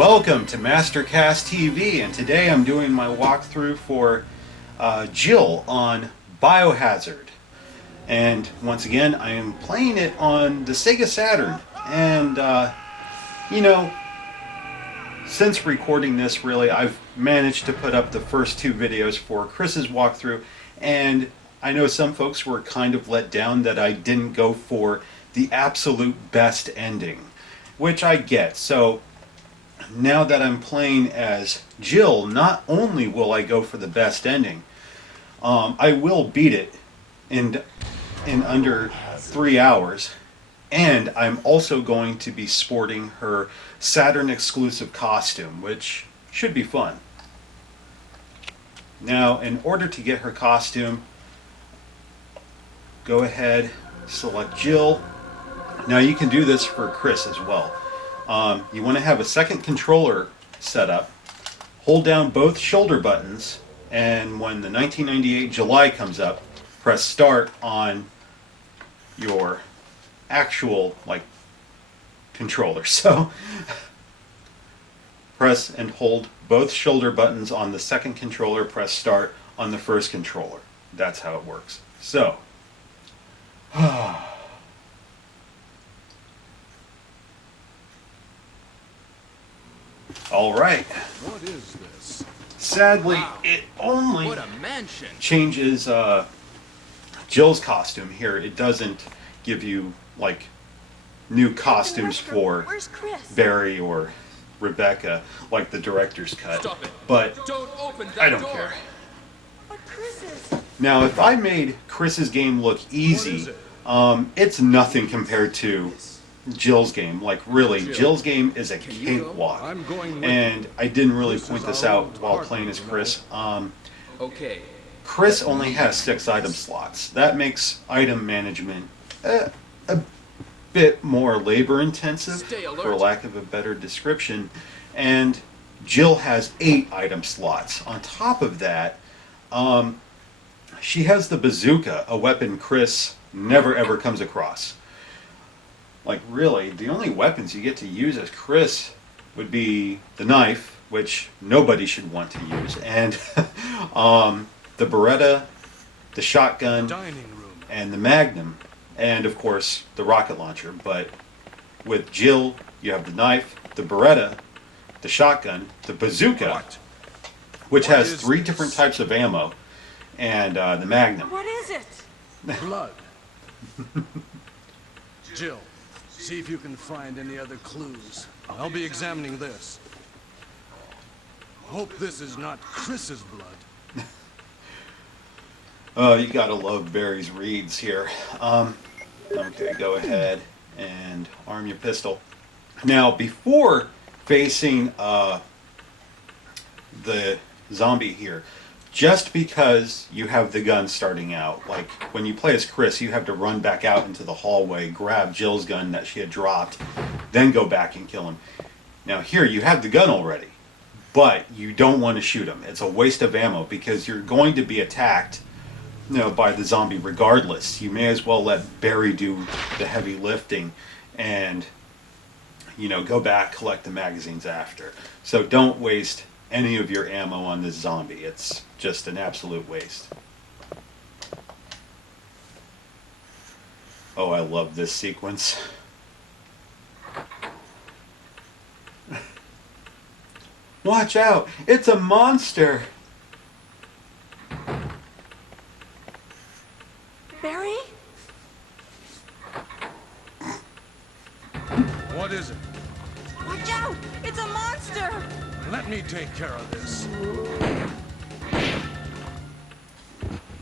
Welcome to Mastercast TV, and today I'm doing my walkthrough for Jill on Biohazard. And once again, I am playing it on the Sega Saturn. And, since recording this, really, I've managed to put up the first two videos for Chris's walkthrough, and I know some folks were kind of let down that I didn't go for the absolute best ending, which I get. So now that I'm playing as Jill, not only will I go for the best ending, I will beat it in under 3 hours, and I'm also going to be sporting her Saturn-exclusive costume, which should be fun. Now, in order to get her costume, go ahead, select Jill. Now you can do this for Chris as well. You want to have a second controller set up, hold down both shoulder buttons, and when the 1998 July comes up, press start on your actual controller. So press and hold both shoulder buttons on the second controller, press start on the first controller. That's how it works. So all right. What is this? Sadly, Wow. it only What a mansion. changes Jill's costume here. It doesn't give you new costumes for Where's Chris? Barry or Rebecca like the director's cut. Stop it. But Don't open that I don't door. care. But Chris is. Now, if I made Chris's game look What easy, is it? it's nothing compared to Jill's game. Really, Jill, Jill's game is a can you go? cakewalk. I'm going with And I didn't really This point is this our out old while partner, playing as you know. Chris. Okay. Chris only has 6 item slots. That makes item management a bit more labor intensive, Stay alert. for lack of a better description. And Jill has 8 item slots. On top of that, she has the bazooka, a weapon Chris never ever comes across. Really, the only weapons you get to use as Chris would be the knife, which nobody should want to use, and the Beretta, the shotgun, Dining room. and the Magnum, and of course the rocket launcher. But with Jill, you have the knife, the Beretta, the shotgun, the bazooka, What? which What has is 3 this? different types of ammo, and the Magnum. What is it? Blood. Jill, see if you can find any other clues. I'll be examining this. Hope this is not Chris's blood. Oh, you gotta love Barry's reads here. Okay, go ahead and arm your pistol. Now, before facing the zombie here, just because you have the gun starting out, when you play as Chris, you have to run back out into the hallway, grab Jill's gun that she had dropped, then go back and kill him. Now here, you have the gun already, but you don't want to shoot him. It's a waste of ammo because you're going to be attacked by the zombie regardless. You may as well let Barry do the heavy lifting and go back, collect the magazines after. So don't waste any of your ammo on this zombie. It's just an absolute waste. Oh, I love this sequence. Watch out! It's a monster! Barry? What is it? Watch out! It's a monster! Let me take care of this.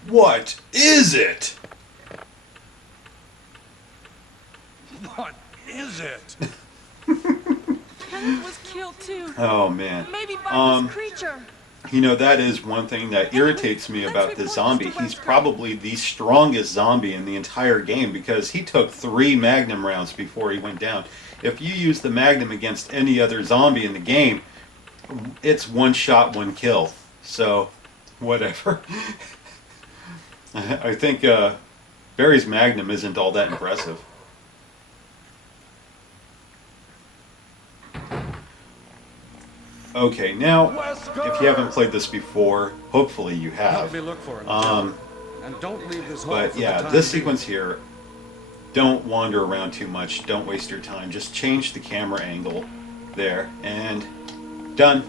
What is it? What is it? Kenneth was killed too. Oh man. Maybe by this creature. That is one thing that irritates me about this zombie. He's probably the strongest zombie in the entire game because he took 3 Magnum rounds before he went down. If you use the Magnum against any other zombie in the game, it's 1 shot, 1 kill. So, whatever. I think Barry's Magnum isn't all that impressive. Okay, now, if you haven't played this before, hopefully you Help have. me look for him. And don't leave this hall But for yeah, the time this being. sequence here, don't wander around too much. Don't waste your time. Just change the camera angle there, and done.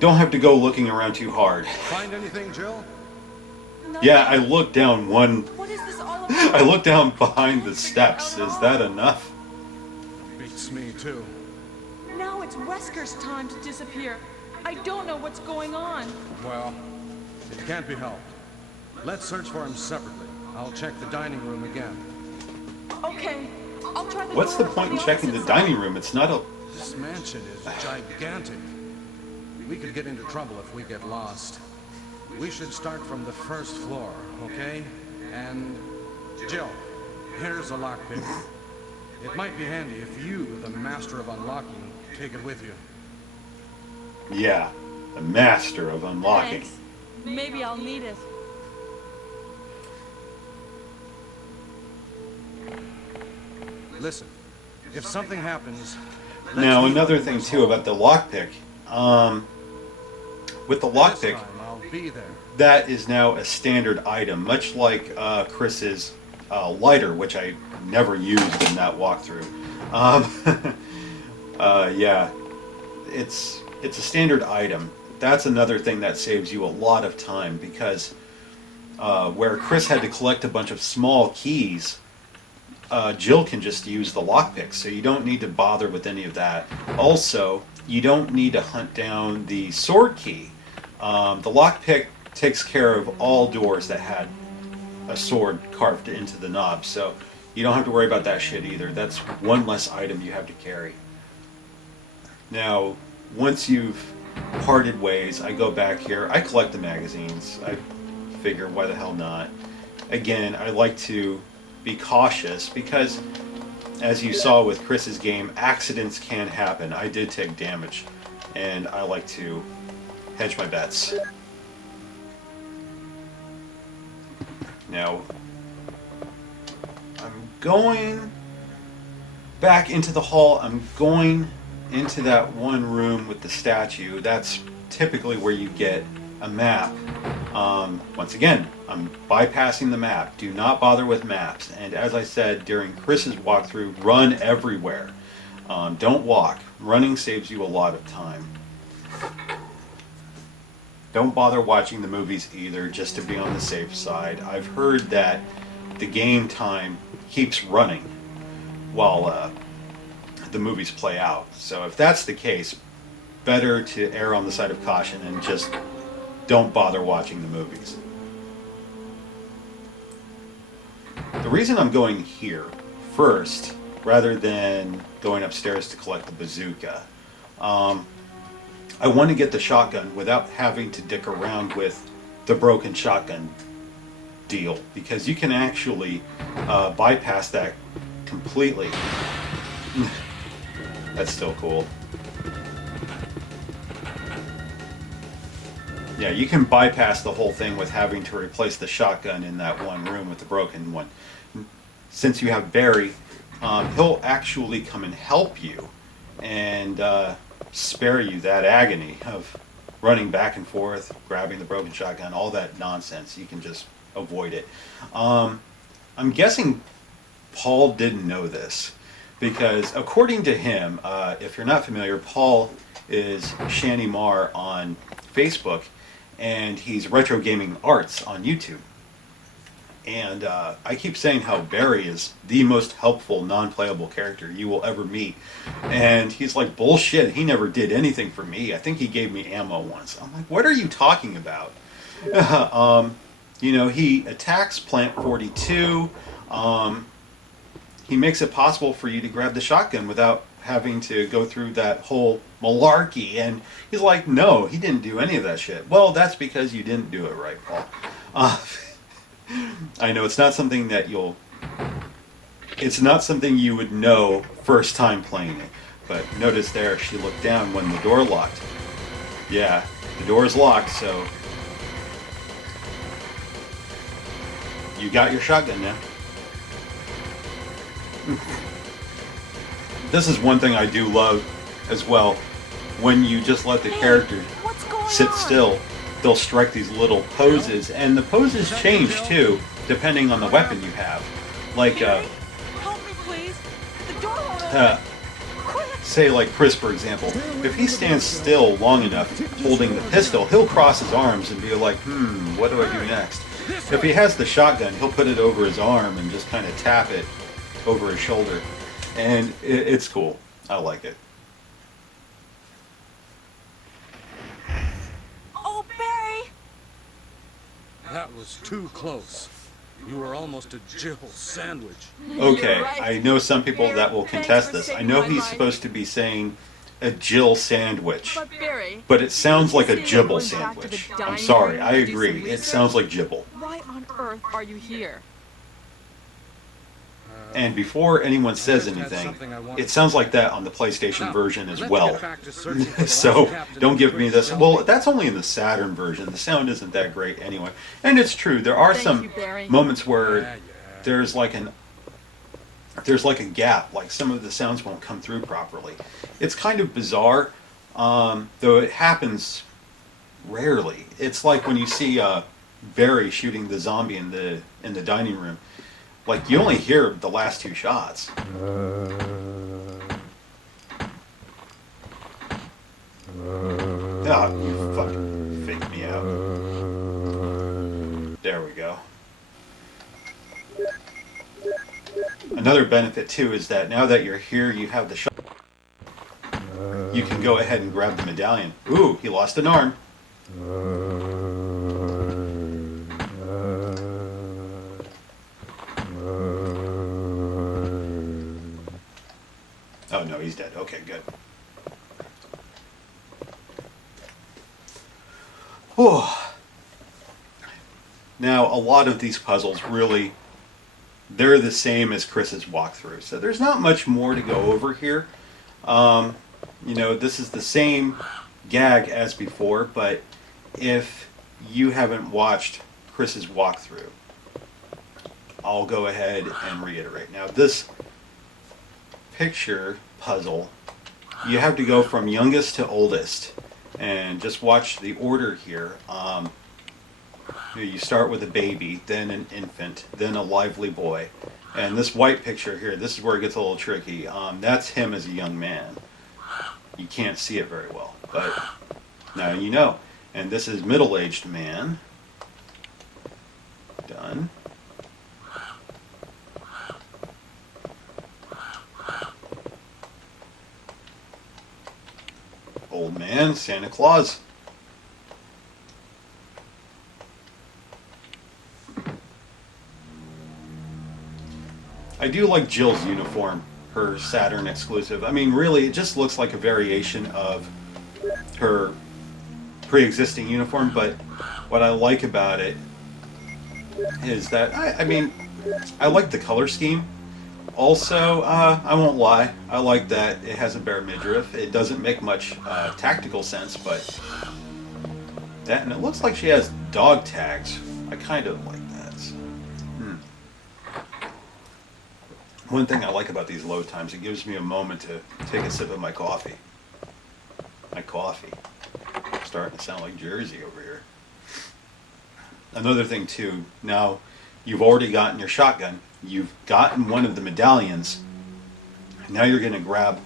Don't have to go looking around too hard. Find anything, Jill? Yeah, I looked down one. What is this all about? I looked down behind the steps. Is that enough? Beats me too. Now it's Wesker's time to disappear. I don't know what's going on. Well, it can't be helped. Let's search for him separately. I'll check the dining room again. Okay, I'll try the What's the door point on in checking the opposite side. dining room? It's not a. This mansion is gigantic. We could get into trouble if we get lost. We should start from the first floor, okay? And Jill, here's a lockpick. It might be handy if you, the master of unlocking, take it with you. Yeah, the master of unlocking. Thanks. Maybe I'll need it. Listen, if something happens... Now, let's another meet up thing in this too hall. about the lockpick. With the This lockpick, time I'll be there. that is now a standard item, much like Chris's lighter, which I never used in that walkthrough. Yeah, it's a standard item. That's another thing that saves you a lot of time, because where Chris had to collect a bunch of small keys, Jill can just use the lockpick, so you don't need to bother with any of that. Also, you don't need to hunt down the sword key. The lockpick takes care of all doors that had a sword carved into the knob, so you don't have to worry about that shit either. That's one less item you have to carry. Now, once you've parted ways, I go back here. I collect the magazines. I figure, why the hell not? Again, I like to be cautious because, as you saw with Chris's game, accidents can happen. I did take damage, and I like to hedge my bets. Now, I'm going back into the hall. I'm going into that one room with the statue. That's typically where you get a map. Once again, I'm bypassing the map. Do not bother with maps. And as I said during Chris's walkthrough, run everywhere. Don't walk. Running saves you a lot of time. Don't bother watching the movies either, just to be on the safe side. I've heard that the game time keeps running while the movies play out. So if that's the case, better to err on the side of caution and just don't bother watching the movies. The reason I'm going here first, rather than going upstairs to collect the bazooka, I want to get the shotgun without having to dick around with the broken shotgun deal, because you can actually bypass that completely. That's still cool. Yeah, you can bypass the whole thing with having to replace the shotgun in that one room with the broken one. Since you have Barry, he'll actually come and help you and spare you that agony of running back and forth, grabbing the broken shotgun, all that nonsense. You can just avoid it. I'm guessing Paul didn't know this, because according to him, if you're not familiar, Paul is Shanny Marr on Facebook, and he's Retro Gaming Arts on YouTube. And I keep saying how Barry is the most helpful non-playable character you will ever meet. And he's like, bullshit, he never did anything for me. I think he gave me ammo once. I'm like, what are you talking about? You know, he attacks Plant 42. He makes it possible for you to grab the shotgun without having to go through that whole malarkey. And he's like, no, he didn't do any of that shit. Well, that's because you didn't do it right, Paul. I know it's not something that it's not something you would know first time playing it. But notice there, she looked down when the door locked. Yeah, the door is locked, so you got your shotgun now. This is one thing I do love as well. when you just let the character What's going sit on? still, they'll strike these little poses, and the poses change too, depending on the weapon you have. Like, Barry? Help me, please. The door won't open. Quick! say like Chris, for example, if he stands still long enough holding the pistol, he'll cross his arms and be like, what do I do next? If he has the shotgun, he'll put it over his arm and just kind of tap it over his shoulder. And it's cool. I like it. Oh, Barry! That was too close. You were almost a Jill sandwich. Okay, You're right. I know some people that will Thanks contest for this. I saving know my he's life. supposed to be saying a Jill sandwich, But Barry, but it sounds like a you say we're gibble going back to the sandwich. I'm dining sorry, room I to do agree. some It research? sounds like gibble. why on earth are you here? And before anyone says just had anything, something I wanted it sounds like that on the PlayStation Now, version as let's well. get back to searching for the So lost captain don't of give the me British this. Well, Navy. that's only in the Saturn version. The sound isn't that great anyway. And it's true. There are Thank some you, Barry. moments where Yeah. there's like a gap. Like some of the sounds won't come through properly. It's kind of bizarre, though it happens rarely. It's like when you see Barry shooting the zombie in the dining room. Like you only hear the last two shots. Ah, you fucking faked me out. There we go. Another benefit too is that now that you're here, you have the shot. You can go ahead and grab the medallion. Ooh, he lost an arm. Oh no, he's dead. Okay, good. Whew. Now, a lot of these puzzles really, they're the same as Chris's walkthrough. So there's not much more to go over here. You know, this is the same gag as before, but if you haven't watched Chris's walkthrough, I'll go ahead and reiterate. Now, this picture puzzle, you have to go from youngest to oldest, and just watch the order here. You start with a baby, then an infant, then a lively boy. And this white picture here, this is where it gets a little tricky. That's him as a young man. You can't see it very well, but now you know. And this is middle-aged man. Done. Old man, Santa Claus. I do like Jill's uniform, her Saturn exclusive. I mean, really, it just looks like a variation of her pre-existing uniform, but what I like about it is that, I mean, I like the color scheme. Also, I won't lie, I like that it has a bare midriff. It doesn't make much tactical sense, but that, and it looks like she has dog tags. I kind of like that. One thing I like about these load times, it gives me a moment to take a sip of my coffee. My coffee. Starting to sound like Jersey over here. Another thing too, now you've already gotten your shotgun, you've gotten one of the medallions, now you're going to grab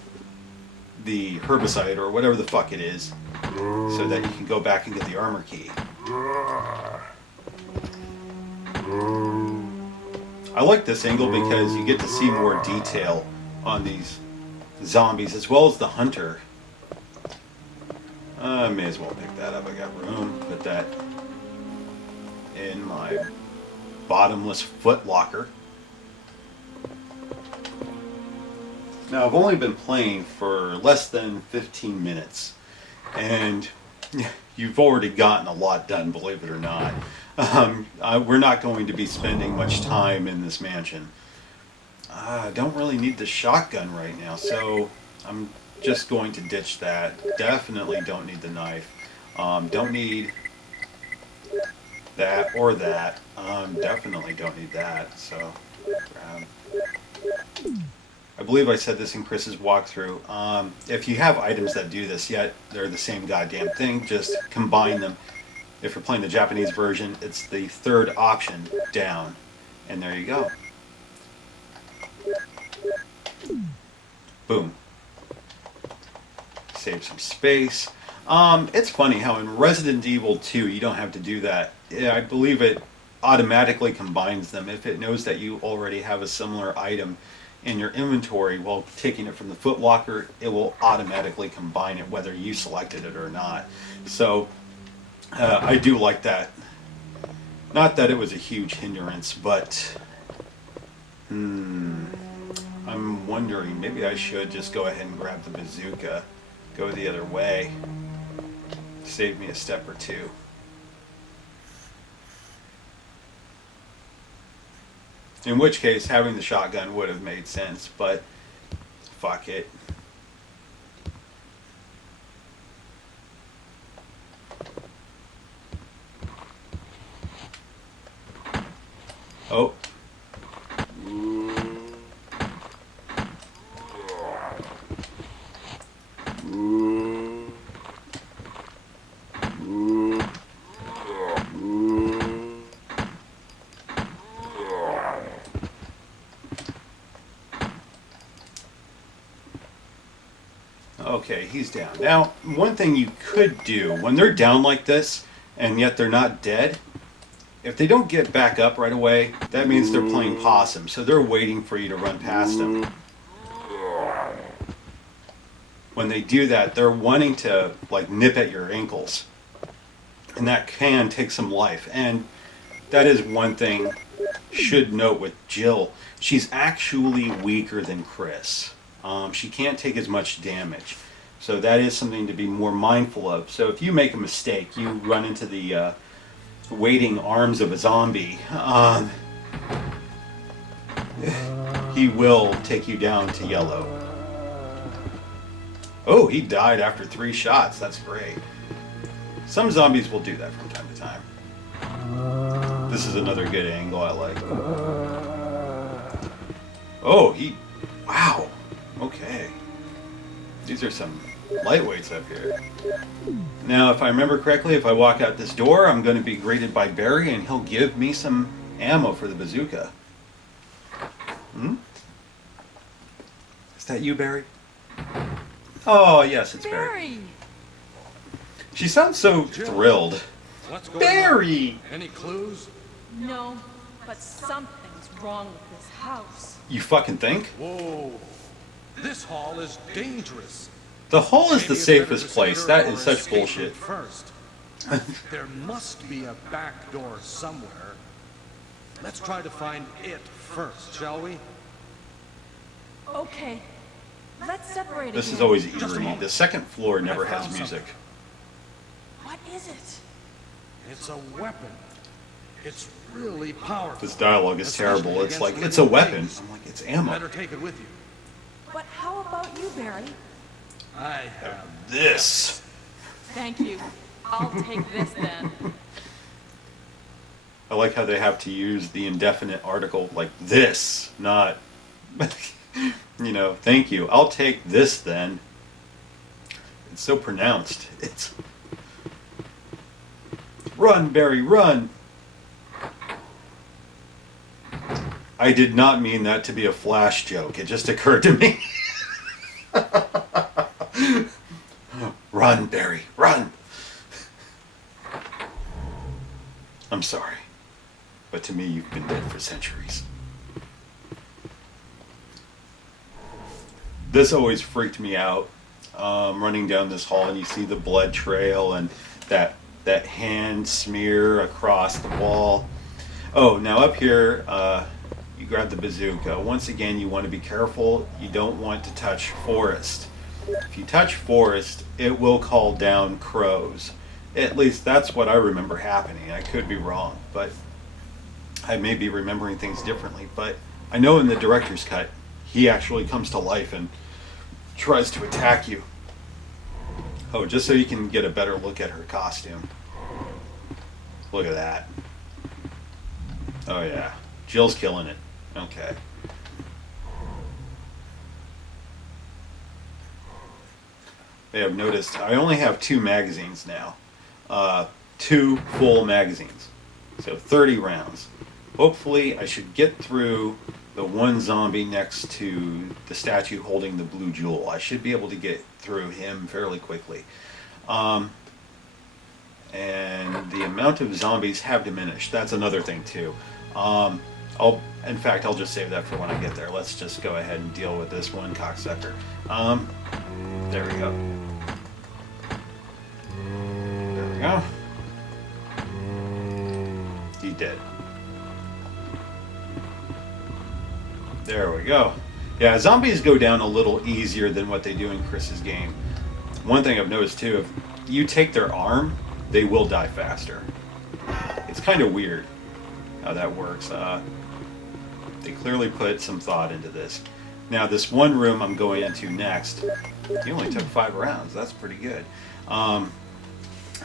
the herbicide or whatever the fuck it is so that you can go back and get the armor key. I like this angle because you get to see more detail on these zombies as well as the hunter. I may as well pick that up. I got room. Put that in my bottomless foot locker. Now, I've only been playing for less than 15 minutes, and you've already gotten a lot done, believe it or not. We're not going to be spending much time in this mansion. I don't really need the shotgun right now, so I'm just going to ditch that. Definitely don't need the knife. Don't need that or that. Definitely don't need that, so grab. I I believe I said this in Chris's walkthrough. If you have items that do this, yet they're the same goddamn thing, just combine them. If you're playing the Japanese version, it's the third option down. And there you go. Boom. Save some space. It's funny how in Resident Evil 2 you don't have to do that. I believe it automatically combines them. If it knows that you already have a similar item in your inventory while taking it from the footlocker, it will automatically combine it whether you selected it or not. So I do like that. Not that it was a huge hindrance, but I'm wondering, maybe I should just go ahead and grab the bazooka, go the other way, save me a step or two. In which case, having the shotgun would have made sense, but fuck it. Oh. Okay, he's down. Now, one thing you could do, when they're down like this, and yet they're not dead, if they don't get back up right away, that means they're playing possum, so they're waiting for you to run past them. When they do that, they're wanting to, like, nip at your ankles. And that can take some life. And that is one thing should note with Jill. She's actually weaker than Chris. She can't take as much damage. So that is something to be more mindful of. So if you make a mistake, you run into the waiting arms of a zombie, he will take you down to yellow. Oh, he died after 3 shots. That's great. Some zombies will do that from time to time. This is another good angle I like. Oh, wow. Okay. These are some lightweights up here. Now, if I remember correctly, if I walk out this door, I'm going to be greeted by Barry, and he'll give me some ammo for the bazooka. Is that you, Barry? Oh, yes, it's Barry. Barry! She sounds so thrilled. What's going Barry! on? Any clues? No, but something's wrong with this house. You fucking think? Whoa. This hall is dangerous. The hall is the Maybe it's better safest to place. secure That our is such escape bullshit. route First. There must be a back door somewhere. Let's try to find it first, shall we? Okay, let's separate This again. is always Just a eerie. moment. The second floor never I has found music. What is it? It's a weapon. It's really powerful. This dialogue is Especially terrible. It's against like, living it's a weapon. things. I'm like, it's ammo. Better take it with you. But how about you, Barry? I have This. Thank you. I'll take this then. I like how they have to use the indefinite article like this, not, thank you. I'll take this then. It's so pronounced. It's. Run, Barry, run! I did not mean that to be a Flash joke. It just occurred to me. Run, Barry, run! I'm sorry, but to me you've been dead for centuries. This always freaked me out. Running down this hall and you see the blood trail and that hand smear across the wall. Oh, now up here, you grab the bazooka. Once again, you want to be careful. You don't want to touch Forrest. If you touch Forrest, it will call down crows. At least that's what I remember happening. I could be wrong, but I may be remembering things differently. But I know in the director's cut, he actually comes to life and tries to attack you. Oh, just so you can get a better look at her costume. Look at that. Oh yeah, Jill's killing it. Okay. may have noticed, I only have 2 magazines now. 2 full magazines. So 30 rounds. Hopefully I should get through the one zombie next to the statue holding the blue jewel. I should be able to get through him fairly quickly. And the amount of zombies have diminished. That's another thing too. In fact, I'll just save that for when I get there. Let's just go ahead and deal with this one cocksucker. There we go. There we go. He did. There we go. Yeah, zombies go down a little easier than what they do in Chris's game. One thing I've noticed too, if you take their arm, they will die faster. It's kind of weird how that works. They clearly put some thought into this. Now, this one room I'm going into next, he only took 5 rounds. That's pretty good.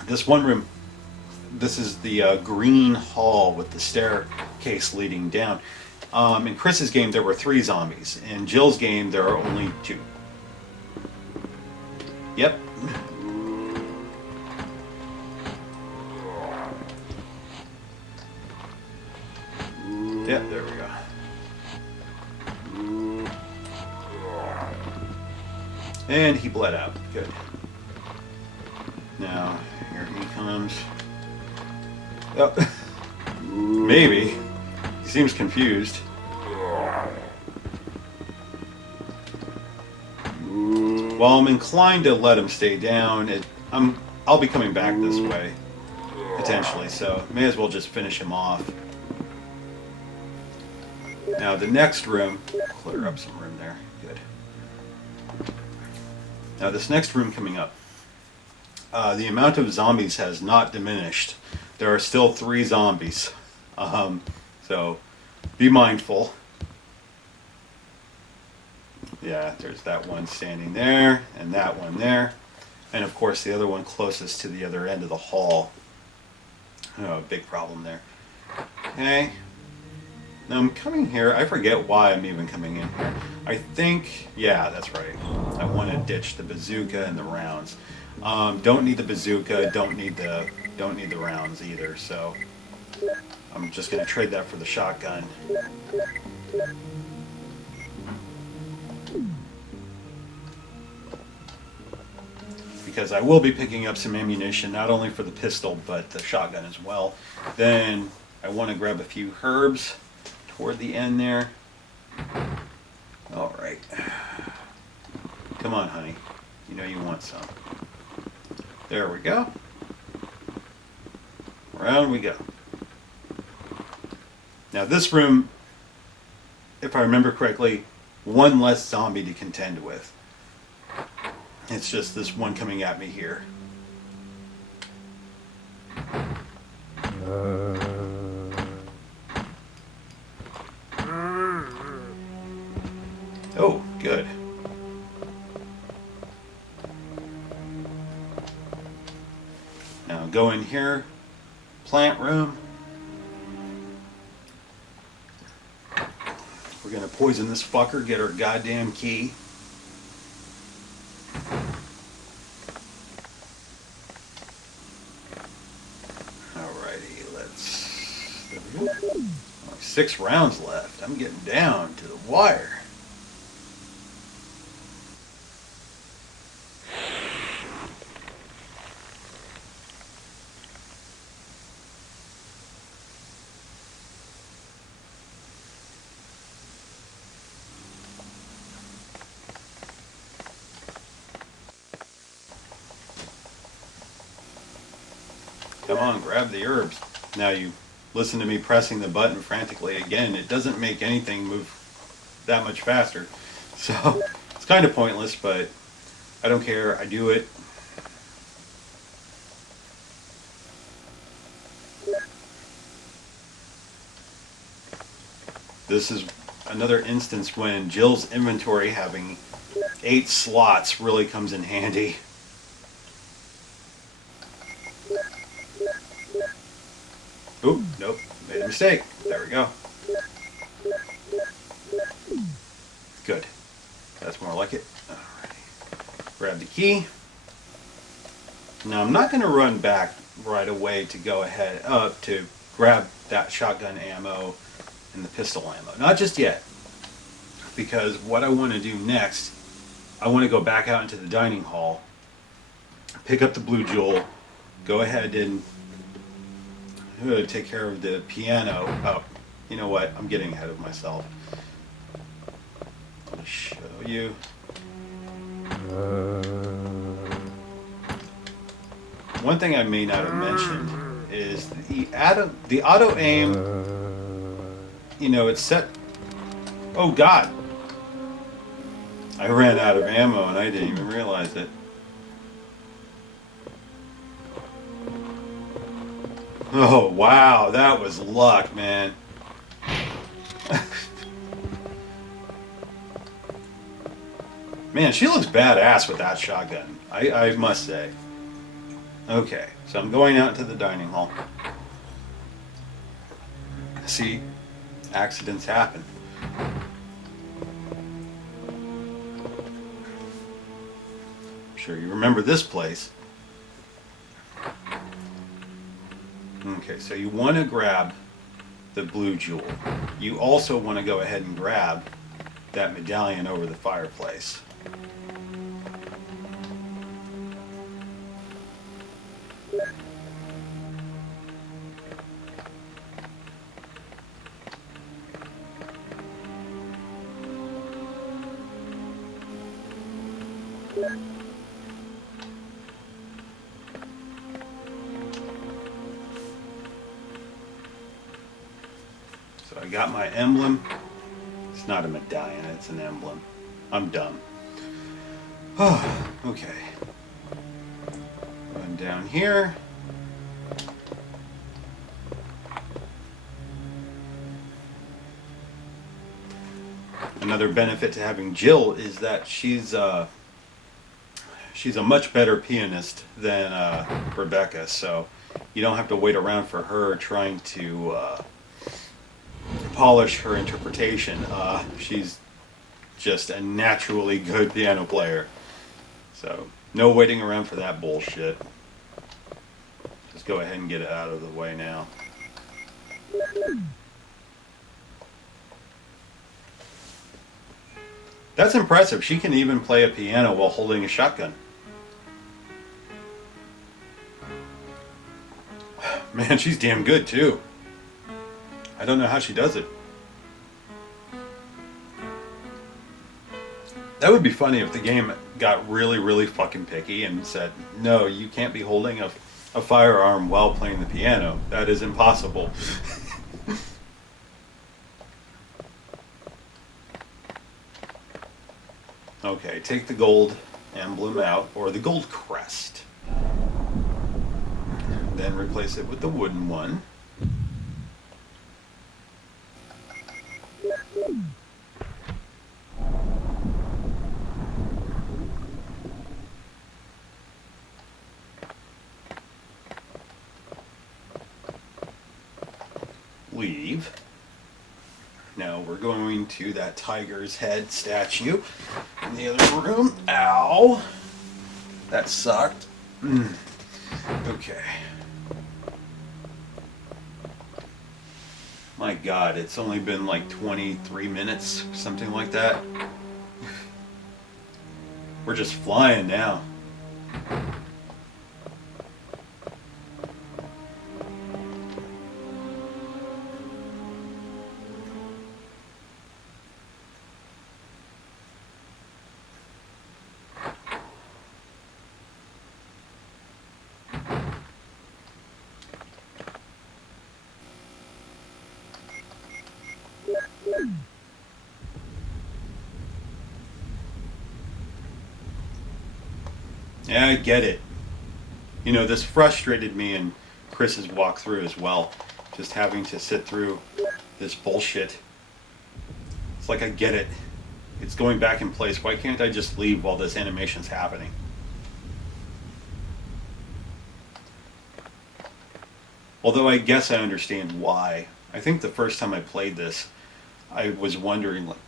This one room, this is the green hall with the staircase leading down. In Chris's game, there were 3 zombies. In Jill's game, there are only 2. Yep. Yeah, there we go. And he bled out. Good. Now, here he comes. Oh. Maybe. He seems confused. While I'm inclined to let him stay down, I'll be coming back this way, potentially, so may as well just finish him off. Now the next room, clear up some room there, good. Now this next room coming up, the amount of zombies has not diminished. There are still 3 zombies, so be mindful. Yeah, there's that one standing there, and that one there, and of course the other one closest to the other end of the hall. Oh, big problem there. Okay. Now I'm coming here, I forget why I'm even coming in here. I think, yeah, that's right. I want to ditch the bazooka and the rounds. Don't need the bazooka, don't need the rounds either, so I'm just going to trade that for the shotgun. Because I will be picking up some ammunition, not only for the pistol, but the shotgun as well. Then I want to grab a few herbs toward the end there. All right. Come on, honey. You know you want some. There we go. Around we go. Now this room, if I remember correctly, 1 less zombie to contend with. It's just this one coming at me here. Oh, good. Now go in here, plant room. We're gonna poison this fucker, get our goddamn key. Alrighty, there we go. Only 6 rounds left. I'm getting down to the wire. Come on, grab the herbs. Now you listen to me pressing the button frantically again. It doesn't make anything move that much faster. So it's kind of pointless, but I don't care. I do it. This is another instance when Jill's inventory having 8 slots really comes in handy. Oop, nope, made a mistake. There we go. Good. That's more like it. Alrighty. Grab the key. Now I'm not going to run back right away to go ahead to grab that shotgun ammo and the pistol ammo. Not just yet. Because what I want to do next, I want to go back out into the dining hall, pick up the blue jewel, go ahead and take care of the piano. Oh, you know what? I'm getting ahead of myself. I'll show you. One thing I may not have mentioned is the auto aim. You know, it's set. Oh God! I ran out of ammo and I didn't even realize it. Oh wow, that was luck, man. Man, she looks badass with that shotgun, I must say. Okay, so I'm going out to the dining hall. See, accidents happen. I'm sure you remember this place. Okay, so you want to grab the blue jewel. You also want to go ahead and grab that medallion over the fireplace. So I got my emblem. It's not a medallion, it's an emblem. I'm dumb. Oh, okay. Run down here. Another benefit to having Jill is that she's a much better pianist than Rebecca, so you don't have to wait around for her trying to polish her interpretation. She's just a naturally good piano player, so no waiting around for that bullshit. Just go ahead and get it out of the way now. That's impressive. She can even play a piano while holding a shotgun. Man, she's damn good too. I don't know how she does it. That would be funny if the game got really, really fucking picky and said, no, you can't be holding a firearm while playing the piano. That is impossible. Okay, take the gold emblem out, or the gold crest. Then replace it with the wooden one. Leave. Now we're going to that tiger's head statue in the other room. Ow! That sucked. Okay. My God, it's only been like 23 minutes, something like that. We're just flying now. Yeah, I get it. You know, this frustrated me in Chris's walkthrough as well. Just having to sit through this bullshit. It's like, I get it. It's going back in place. Why can't I just leave while this animation's happening? Although I guess I understand why. I think the first time I played this, I was wondering, like,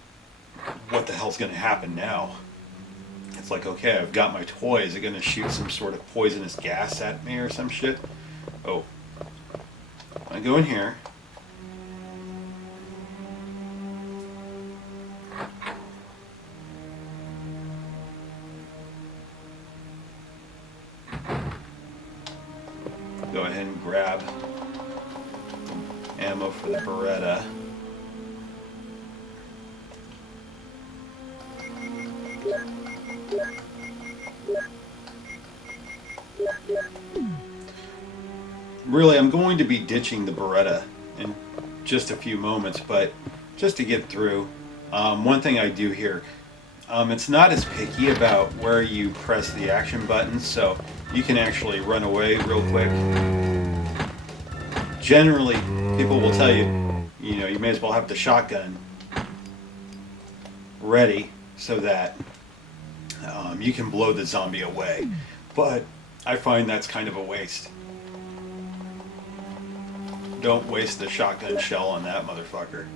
what the hell's going to happen now? It's like, okay, I've got my toy. Is it going to shoot some sort of poisonous gas at me or some shit? Oh. I go in here. Go ahead and grab ammo for the Beretta. Really, I'm going to be ditching the Beretta in just a few moments, but just to get through, one thing I do here, it's not as picky about where you press the action buttons, so you can actually run away real quick. Generally, people will tell you, you know, you may as well have the shotgun ready so that you can blow the zombie away. But I find that's kind of a waste. Don't waste the shotgun shell on that motherfucker.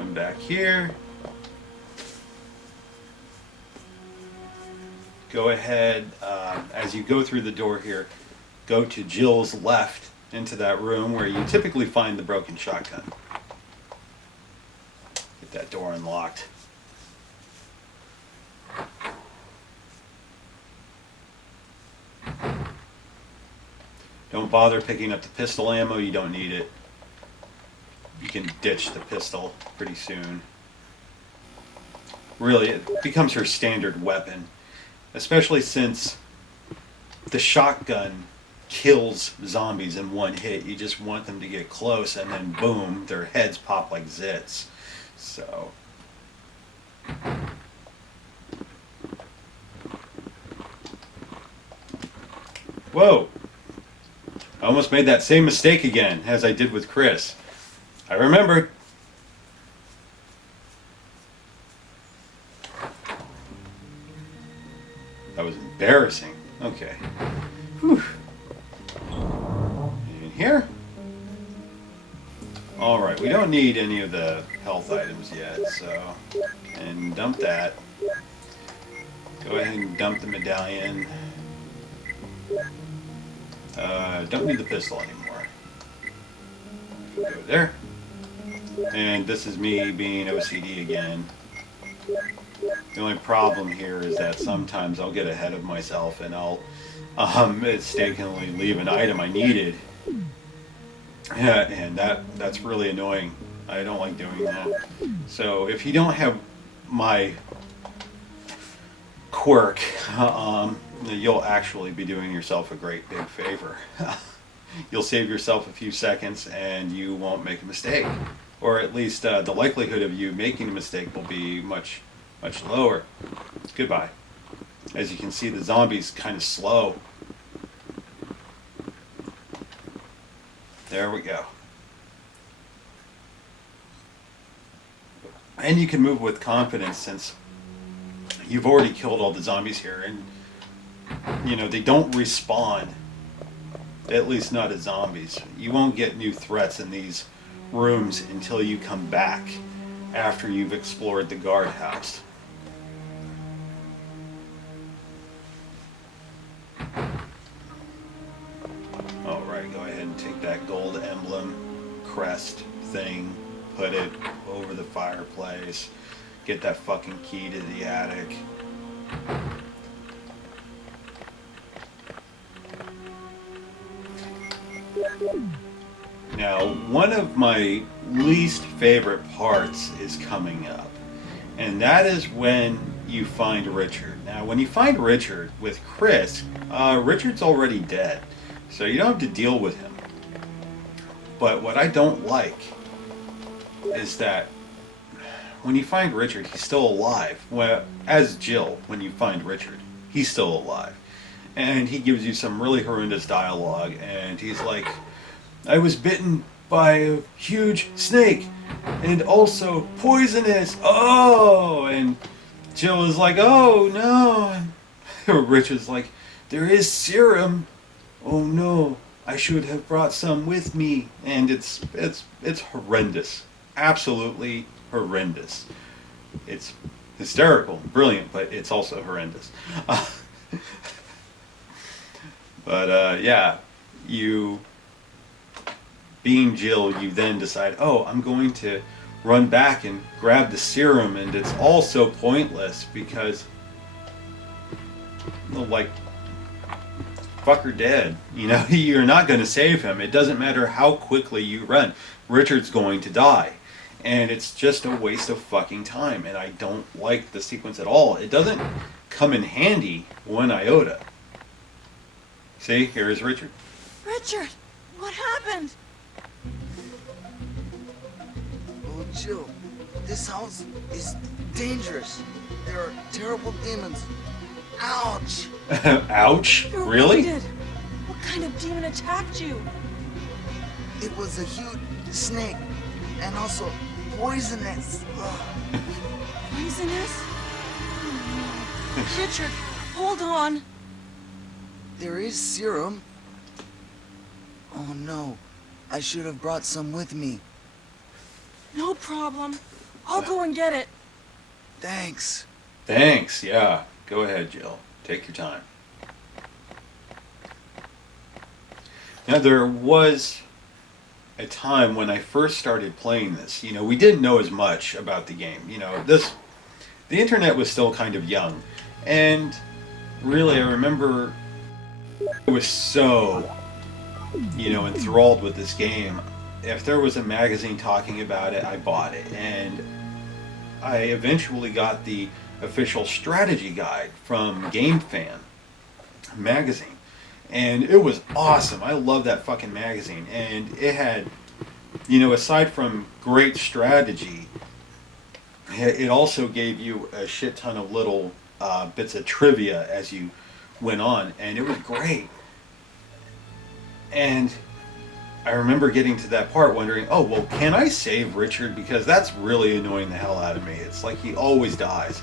I'm back here. Go ahead, as you go through the door here, go to Jill's left into that room where you typically find the broken shotgun. Get that door unlocked. Don't bother picking up the pistol ammo, you don't need it. You can ditch the pistol pretty soon. Really, it becomes her standard weapon, especially since the shotgun kills zombies in one hit. You just want them to get close and then boom, their heads pop like zits. So whoa, I almost made that same mistake again as I did with Chris. I remembered. That was embarrassing. Okay. Whew. In here? Alright, we don't need any of the health items yet, so... And dump that. Go ahead and dump the medallion. Don't need the pistol anymore. Go there. And this is me being OCD again. The only problem here is that sometimes I'll get ahead of myself and I'll mistakenly leave an item I needed. Yeah, and that's really annoying. I don't like doing that. So if you don't have my quirk, you'll actually be doing yourself a great big favor. You'll save yourself a few seconds and you won't make a mistake. Or at least the likelihood of you making a mistake will be much lower. Goodbye. As you can see, the zombie's kind of slow. There we go. And you can move with confidence since you've already killed all the zombies here, and you know, they don't respawn. At least not as zombies. You won't get new threats in these rooms until you come back after you've explored the guardhouse. Alright, go ahead and take that gold emblem crest thing, put it over the fireplace, get that fucking key to the attic. Now, one of my least favorite parts is coming up, and that is when you find Richard. Now, when you find Richard with Chris, Richard's already dead, so you don't have to deal with him. But what I don't like is that when you find Richard, he's still alive. Well, as Jill, when you find Richard, he's still alive. And he gives you some really horrendous dialogue, and he's like, I was bitten by a huge snake, and also poisonous. Oh, and Jill is like, oh no. And Richard's like, there is serum. Oh no, I should have brought some with me. And it's horrendous. Absolutely horrendous. It's hysterical, brilliant, but it's also horrendous. Yeah, you, being Jill, you then decide, oh, I'm going to run back and grab the serum, and it's all so pointless because, like, fucker dead. You know, you're not going to save him. It doesn't matter how quickly you run. Richard's going to die. And it's just a waste of fucking time. And I don't like the sequence at all. It doesn't come in handy one iota. See, here is Richard. Richard, what happened? Oh, Jill, this house is dangerous. There are terrible demons. Ouch! Ouch? You're Really? wounded. What kind of demon attacked you? It was a huge snake and also poisonous. Ugh. Poisonous? Oh, no. Richard, hold on. There is serum. Oh no, I should have brought some with me. No problem. I'll go and get it. Thanks. Thanks, yeah. Go ahead, Jill. Take your time. Now, there was a time when I first started playing this. You know, we didn't know as much about the game. You know, the internet was still kind of young. And really, I remember I was so, enthralled with this game. If there was a magazine talking about it, I bought it. And I eventually got the official strategy guide from Game Fan magazine. And it was awesome. I love that fucking magazine. And it had, aside from great strategy, it also gave you a shit ton of little bits of trivia as you went on. And it was great. And I remember getting to that part wondering, oh, well, can I save Richard? Because that's really annoying the hell out of me. It's like he always dies.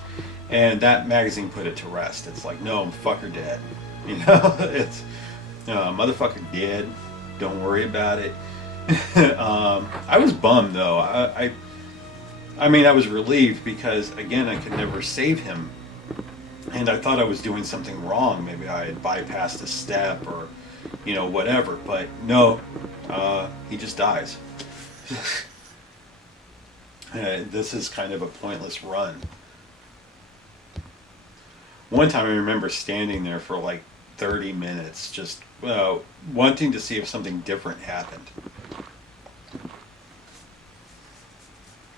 And that magazine put it to rest. It's like, no, I'm fucker dead. It's motherfucker dead. Don't worry about it. I was bummed, though. I mean, I was relieved because, again, I could never save him. And I thought I was doing something wrong. Maybe I had bypassed a step or, whatever. But no, he just dies. This is kind of a pointless run. One time I remember standing there for like 30 minutes just wanting to see if something different happened.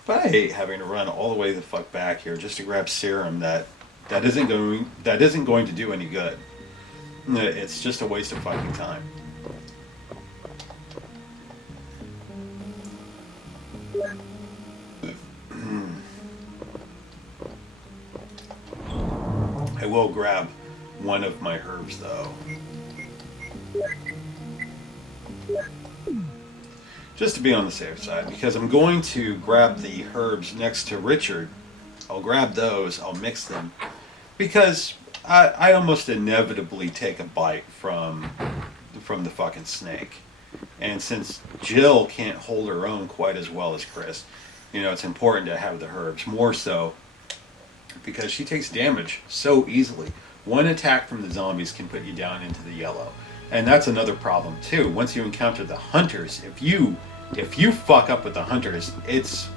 But I hate having to run all the way the fuck back here just to grab serum that isn't going to do any good. It's just a waste of fucking time. I will grab one of my herbs, though. Just to be on the safe side, because I'm going to grab the herbs next to Richard. I'll grab those, I'll mix them, because I almost inevitably take a bite from the fucking snake. And since Jill can't hold her own quite as well as Chris, it's important to have the herbs, more so because she takes damage so easily. One attack from the zombies can put you down into the yellow. And that's another problem too. Once you encounter the hunters, if you fuck up with the hunters, it's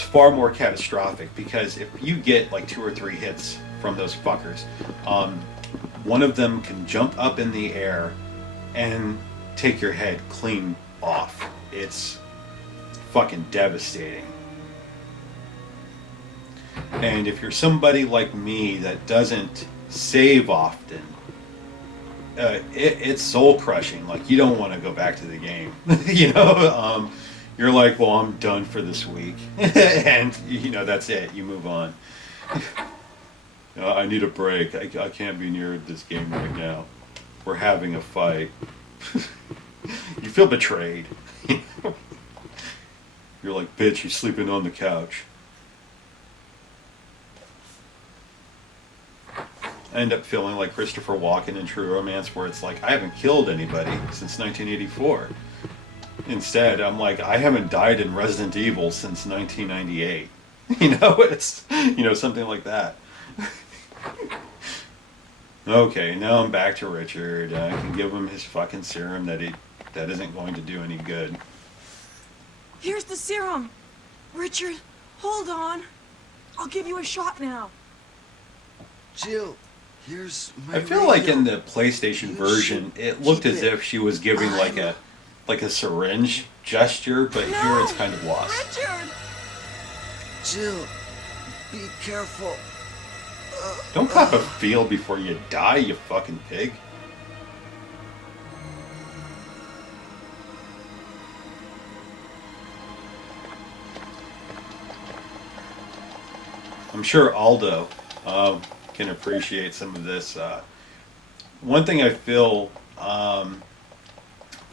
far more catastrophic, because if you get like 2 or 3 hits from those fuckers, one of them can jump up in the air and take your head clean off. It's fucking devastating. And if you're somebody like me that doesn't save often, it's soul crushing. Like, you don't want to go back to the game. You're like, well, I'm done for this week. And, that's it. You move on. I need a break. I can't be near this game right now. We're having a fight. You feel betrayed. You're like, bitch, you're sleeping on the couch. end up feeling like Christopher Walken in True Romance, where it's like, I haven't killed anybody since 1984. Instead, I'm like, I haven't died in Resident Evil since 1998. It's, something like that. Okay, now I'm back to Richard. I can give him his fucking serum that isn't going to do any good. Here's the serum. Richard, hold on. I'll give you a shot now. Jill, here's my I feel like radio. in the PlayStation You version, should it looked keep as it. if she was giving like a syringe gesture, but here it's kind of lost. Richard! Jill, be careful. Don't cop a feel before you die, you fucking pig. I'm sure Aldo can appreciate some of this. One thing I feel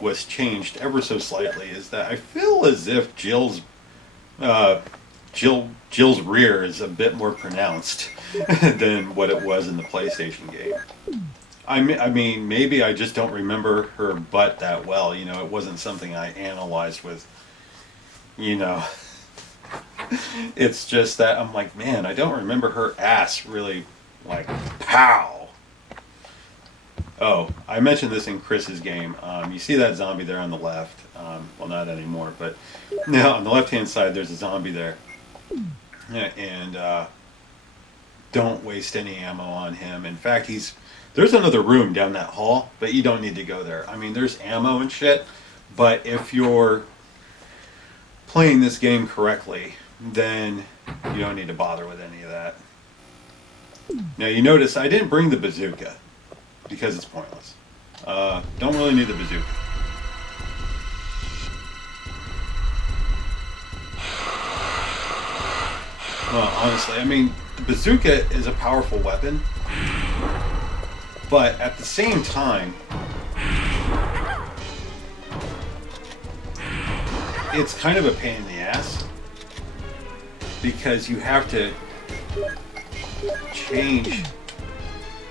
was changed ever so slightly is that I feel as if Jill's rear is a bit more pronounced than what it was in the PlayStation game. I mean, maybe I just don't remember her butt that well. It wasn't something I analyzed with, It's just that I'm like, man, I don't remember her ass really, like, pow. Oh, I mentioned this in Chris's game. You see that zombie there on the left. Well, not anymore, but now on the left-hand side, there's a zombie there. And don't waste any ammo on him. In fact, there's another room down that hall, but you don't need to go there. I mean, there's ammo and shit, but if you're playing this game correctly, then you don't need to bother with any of that. Now, you notice I didn't bring the bazooka because it's pointless. Don't really need the bazooka. Well, honestly, I mean, the bazooka is a powerful weapon, but at the same time, it's kind of a pain in the ass because you have to change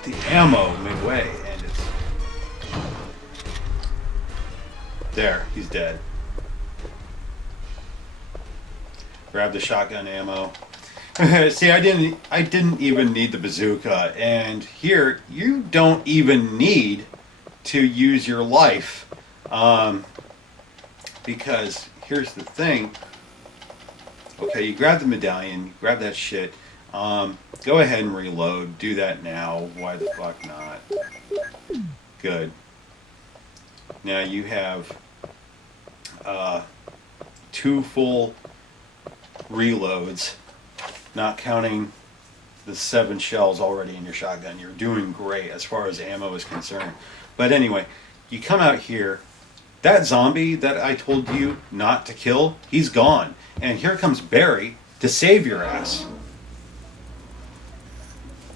the ammo midway, and it's there. He's dead. Grab the shotgun ammo. See, I didn't even need the bazooka, and here you don't even need to use your life, because here's the thing. Okay, you grab the medallion, you grab that shit. Go ahead and reload. Do that now. Why the fuck not? Good. Now you have 2 full reloads, not counting the 7 shells already in your shotgun. You're doing great as far as ammo is concerned. But anyway, you come out here. That zombie that I told you not to kill, he's gone. And here comes Barry to save your ass.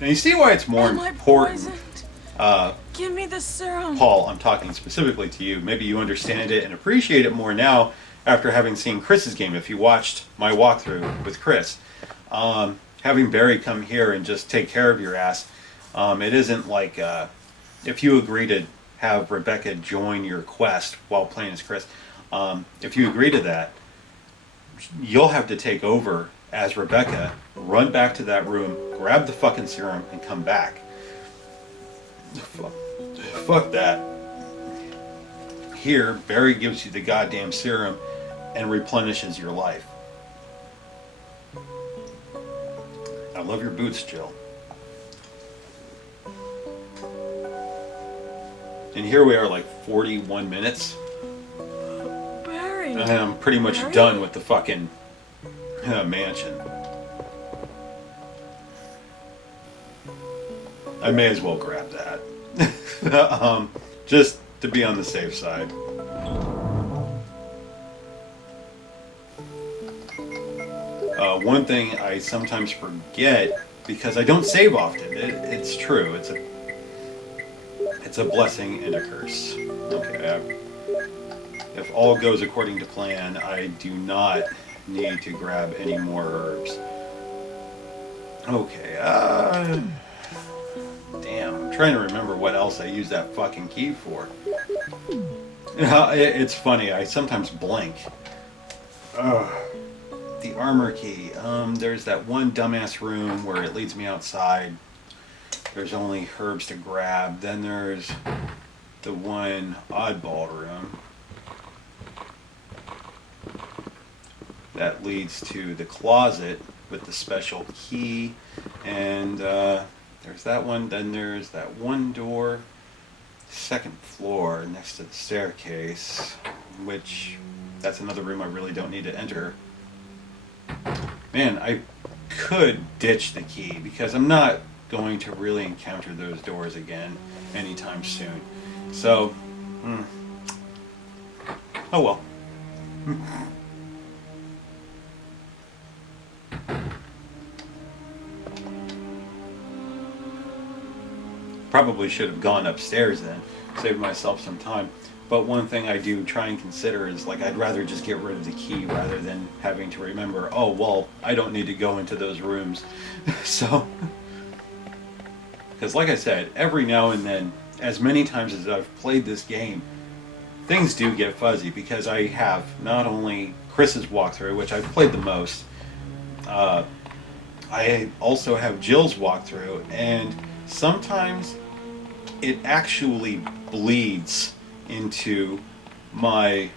Now you see why it's more Am I important. poisoned? Give me the serum. Paul, I'm talking specifically to you. Maybe you understand it and appreciate it more now after having seen Chris's game, if you watched my walkthrough with Chris. Having Barry come here and just take care of your ass, it isn't like if you agree to have Rebecca join your quest while playing as Chris, if you agree to that, you'll have to take over as Rebecca, run back to that room, grab the fucking serum, and come back. Fuck that. Here, Barry gives you the goddamn serum and replenishes your life. I love your boots, Jill. And here we are, like 41 minutes. Barry. And I'm pretty much Barry? done with the fucking mansion. I may as well grab that. Just to be on the safe side. One thing I sometimes forget, because I don't save often, it's true, it's a blessing and a curse. Okay, if all goes according to plan, I do not need to grab any more herbs. Okay, trying to remember what else I use that fucking key for. It's funny, I sometimes blank. The armor key. There's that one dumbass room where it leads me outside. There's only herbs to grab. Then there's the one oddball room that leads to the closet with the special key. And there's that one. Then there's that one door, second floor next to the staircase, which that's another room I really don't need to enter. Man, I could ditch the key because I'm not going to really encounter those doors again anytime soon. So, oh well. Probably should have gone upstairs then, saved myself some time. But one thing I do try and consider is, like, I'd rather just get rid of the key rather than having to remember, oh, well, I don't need to go into those rooms. So, because like I said, every now and then, as many times as I've played this game, things do get fuzzy because I have not only Chris's walkthrough, which I've played the most, I also have Jill's walkthrough, and sometimes it actually bleeds into my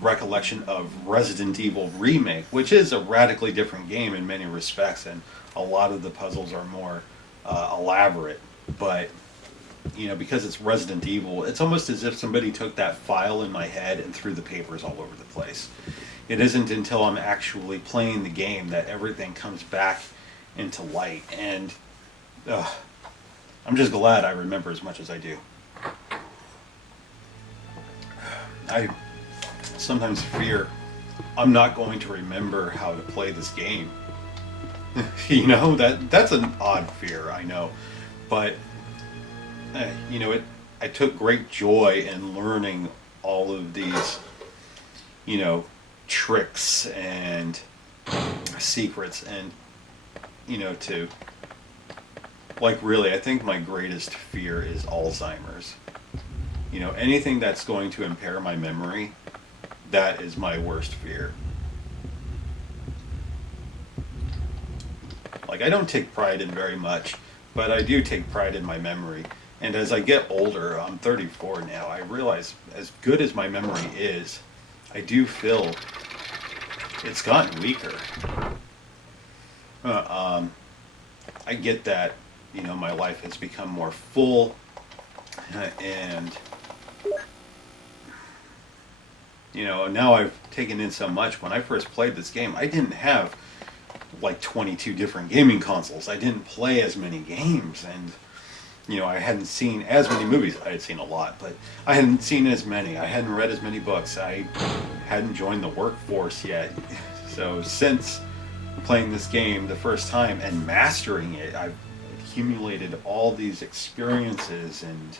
recollection of Resident Evil Remake, which is a radically different game in many respects, and a lot of the puzzles are more elaborate. But, you know, because it's Resident Evil, it's almost as if somebody took that file in my head and threw the papers all over the place. It isn't until I'm actually playing the game that everything comes back into light, and I'm just glad I remember as much as I do. I sometimes fear I'm not going to remember how to play this game. You know, that's an odd fear, I know. But, you know, I took great joy in learning all of these, you know, tricks and secrets, and, you know, to, like, really, I think my greatest fear is Alzheimer's. You know, anything that's going to impair my memory, that is my worst fear. Like, I don't take pride in very much, but I do take pride in my memory. And as I get older, I'm 34 now, I realize as good as my memory is, I do feel it's gotten weaker. I get that, you know, my life has become more full, and, you know, now I've taken in so much. When I first played this game, I didn't have like 22 different gaming consoles. I didn't play as many games, and, you know, I hadn't seen as many movies. I had seen a lot, but I hadn't seen as many. I hadn't read as many books. I hadn't joined the workforce yet. So since playing this game the first time and mastering it, I've accumulated all these experiences and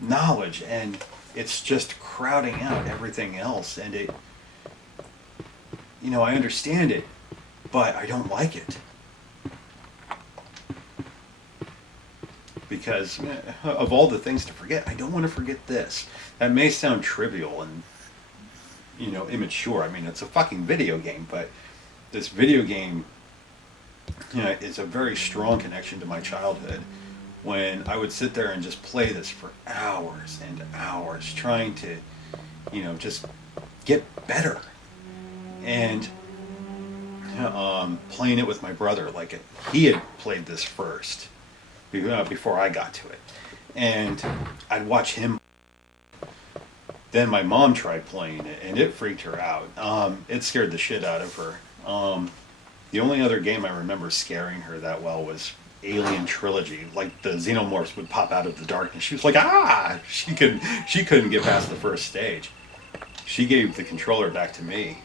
knowledge, and it's just crowding out everything else. And it, you know, I understand it, but I don't like it. Because of all the things to forget, I don't want to forget this. That may sound trivial and, you know, immature. I mean, it's a fucking video game, but this video game, you know, is a very strong connection to my childhood, when I would sit there and just play this for hours and hours, trying to, you know, just get better. And playing it with my brother, like, he had played this first before I got to it, and I'd watch him. Then my mom tried playing it, and it freaked her out. It scared the shit out of her. The only other game I remember scaring her that well was Alien Trilogy. Like, the xenomorphs would pop out of the darkness. She was like, ah! She couldn't get past the first stage. She gave the controller back to me.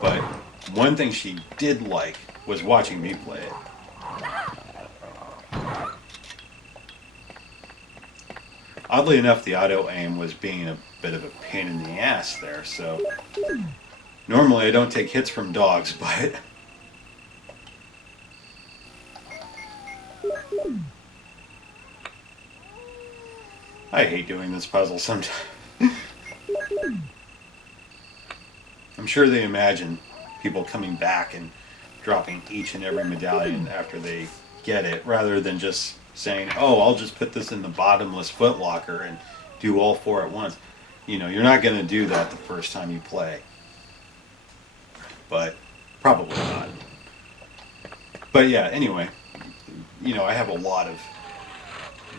But one thing she did like was watching me play it. Oddly enough, the auto aim was being a bit of a pain in the ass there, so normally I don't take hits from dogs, but I hate doing this puzzle sometimes. I'm sure they imagine people coming back and dropping each and every medallion after they get it, rather than just saying, oh, I'll just put this in the bottomless footlocker and do all 4 at once. You know, you're not going to do that the first time you play. But probably not. But yeah, anyway, you know, I have a lot of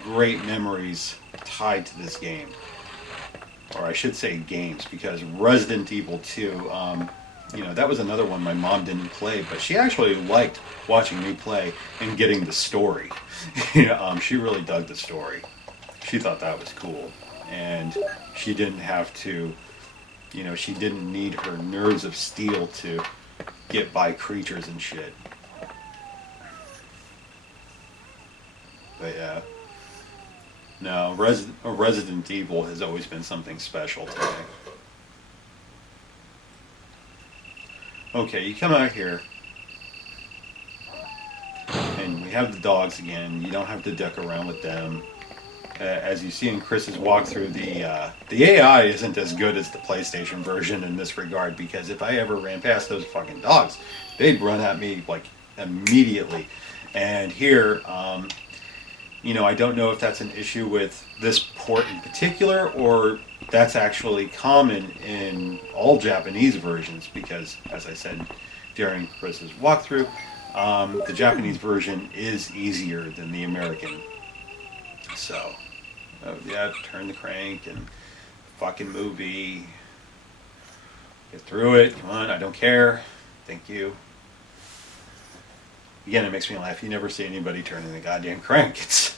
great memories tied to this game. Or I should say games, because Resident Evil 2, you know, that was another one my mom didn't play, but she actually liked watching me play and getting the story. She really dug the story. She thought that was cool. And she didn't have to, you know, she didn't need her nerves of steel to get by creatures and shit. But yeah. No, Resident Evil has always been something special to me. Okay, you come out here, and we have the dogs again. You don't have to duck around with them. As you see in Chris's walkthrough, the AI isn't as good as the PlayStation version in this regard, because if I ever ran past those fucking dogs, they'd run at me like immediately. And here, you know, I don't know if that's an issue with this port in particular, or that's actually common in all Japanese versions, because, as I said during Chris's walkthrough, the Japanese version is easier than the American. So, yeah, turn the crank and fucking movie. Get through it. Come on, I don't care. Thank you. Again, it makes me laugh. You never see anybody turning the goddamn crank. It's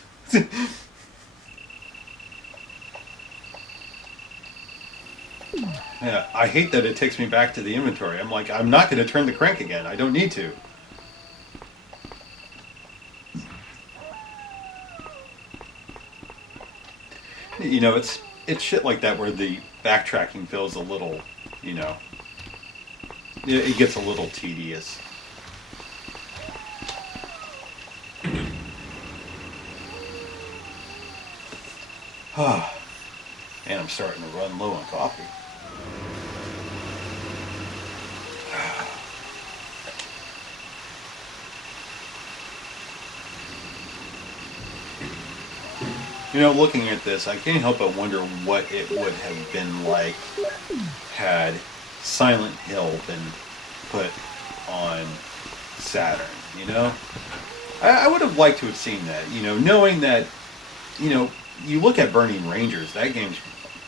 yeah, I hate that it takes me back to the inventory. I'm like, I'm not going to turn the crank again. I don't need to. You know, it's shit like that where the backtracking feels a little, you know, it gets a little tedious. And I'm starting to run low on coffee. You know, looking at this, I can't help but wonder what it would have been like had Silent Hill been put on Saturn, you know? I would have liked to have seen that, you know, knowing that, you know, you look at Burning Rangers, that game's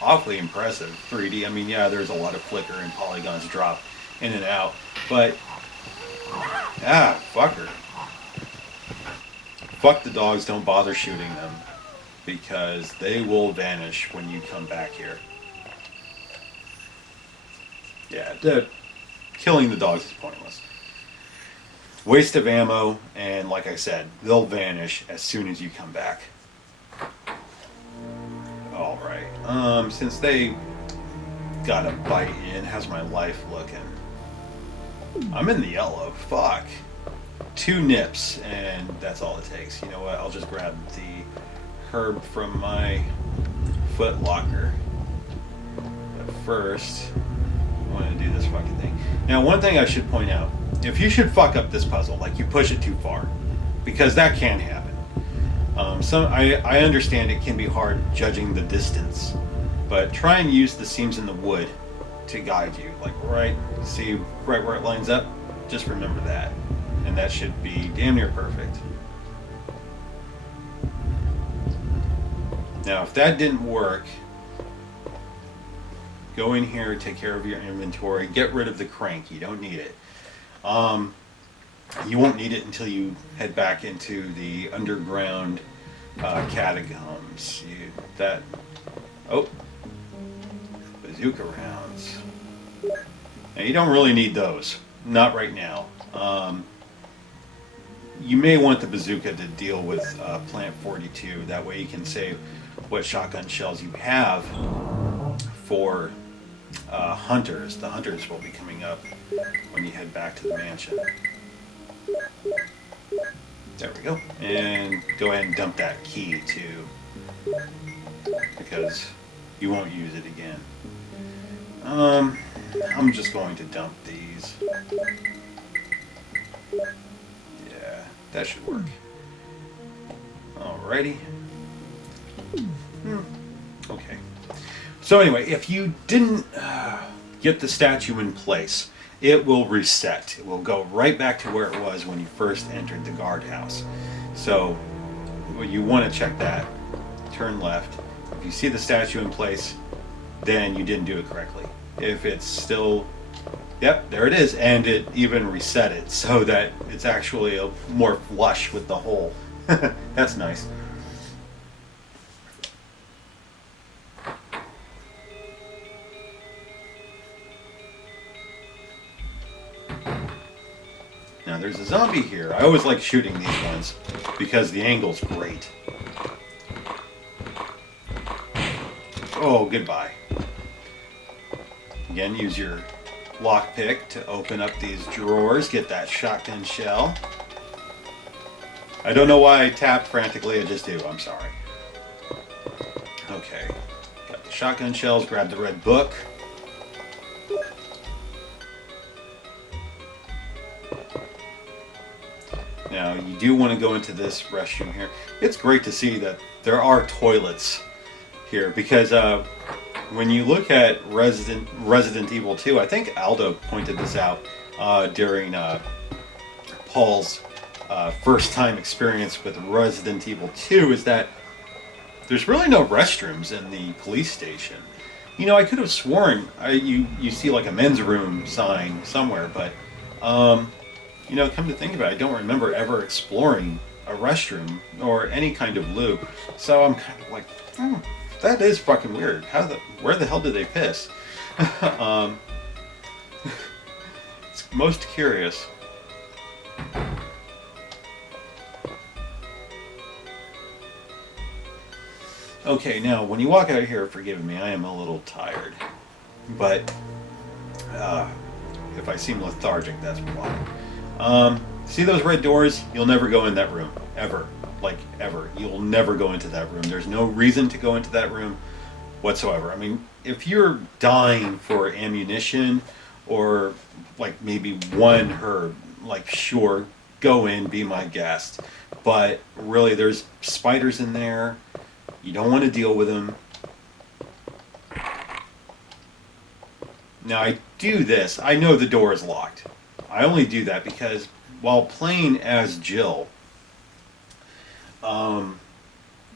awfully impressive, 3D. I mean, yeah, there's a lot of flicker and polygons drop in and out, but, fucker. Fuck the dogs, don't bother shooting them, because they will vanish when you come back here. Yeah, killing the dogs is pointless. Waste of ammo, and like I said, they'll vanish as soon as you come back. Alright, since they got a bite in, how's my life looking? I'm in the yellow, fuck. 2 nips, and that's all it takes. You know what, I'll just grab the herb from my foot locker. But first, I want to do this fucking thing. Now, one thing I should point out, if you should fuck up this puzzle, like you push it too far, because that can happen. I understand it can be hard judging the distance, but try and use the seams in the wood to guide you. Like see right where it lines up? Just remember that. And that should be damn near perfect. Now, if that didn't work, go in here, take care of your inventory, get rid of the crank. You don't need it. You won't need it until you head back into the underground catacombs. Bazooka rounds. Now, you don't really need those. Not right now. You may want the bazooka to deal with Plant 42. That way you can save what shotgun shells you have for hunters. The hunters will be coming up when you head back to the mansion. There we go. And go ahead and dump that key to because you won't use it again. I'm just going to dump these. Yeah, that should work. Alrighty. Okay. So anyway, if you didn't get the statue in place, it will reset. It will go right back to where it was when you first entered the guardhouse. So you want to check that. Turn left. If you see the statue in place, then you didn't do it correctly. If it's still, yep, there it is, and it even reset it so that it's actually more flush with the hole. That's nice. Now there's a zombie here. I always like shooting these ones because the angle's great. Oh, goodbye. Again, use your lockpick to open up these drawers, get that shotgun shell. I don't know why I tapped frantically, I just do, I'm sorry. Okay, got the shotgun shells, grab the red book. Now, you do want to go into this restroom here. It's great to see that there are toilets here because when you look at Resident Evil 2, I think Aldo pointed this out during Paul's first time experience with Resident Evil 2, is that there's really no restrooms in the police station. You know, I could have sworn you see like a men's room sign somewhere, but you know, come to think about it, I don't remember ever exploring a restroom or any kind of loo. So I'm kind of like, that is fucking weird. Where the hell did they piss? It's most curious. Okay, now when you walk out of here, forgive me, I am a little tired. But if I seem lethargic, that's why. See those red doors? You'll never go in that room. Ever. Like, ever. You'll never go into that room. There's no reason to go into that room whatsoever. I mean, if you're dying for ammunition or, like, maybe one herb, like, sure, go in, be my guest. But, really, there's spiders in there. You don't want to deal with them. Now, I do this. I know the door is locked. I only do that because while playing as Jill,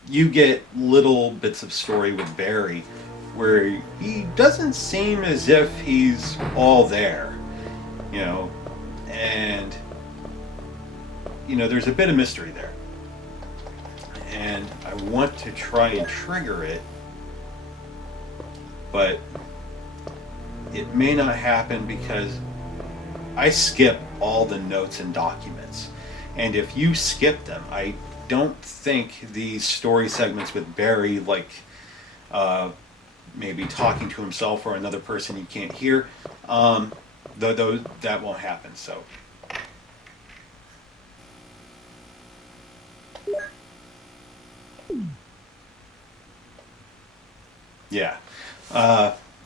you get little bits of story with Barry where he doesn't seem as if he's all there, you know, and, you know, there's a bit of mystery there. And I want to try and trigger it, but it may not happen because I skip all the notes and documents. And if you skip them, I don't think these story segments with Barry, like maybe talking to himself or another person you can't hear, though that won't happen. So yeah.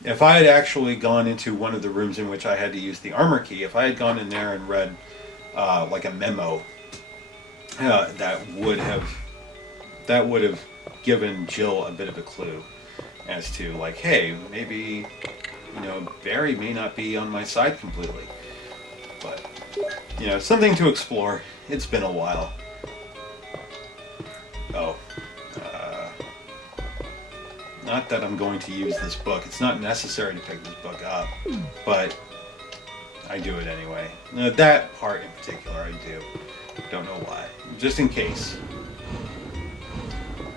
If I had actually gone into one of the rooms in which I had to use the armor key, if I had gone in there and read like a memo, that would have given Jill a bit of a clue as to, like, hey, maybe, you know, Barry may not be on my side completely. But, you know, something to explore. It's been a while. Oh. Not that I'm going to use this book. It's not necessary to pick this book up, but I do it anyway. Now, that part in particular I do. Don't know why. Just in case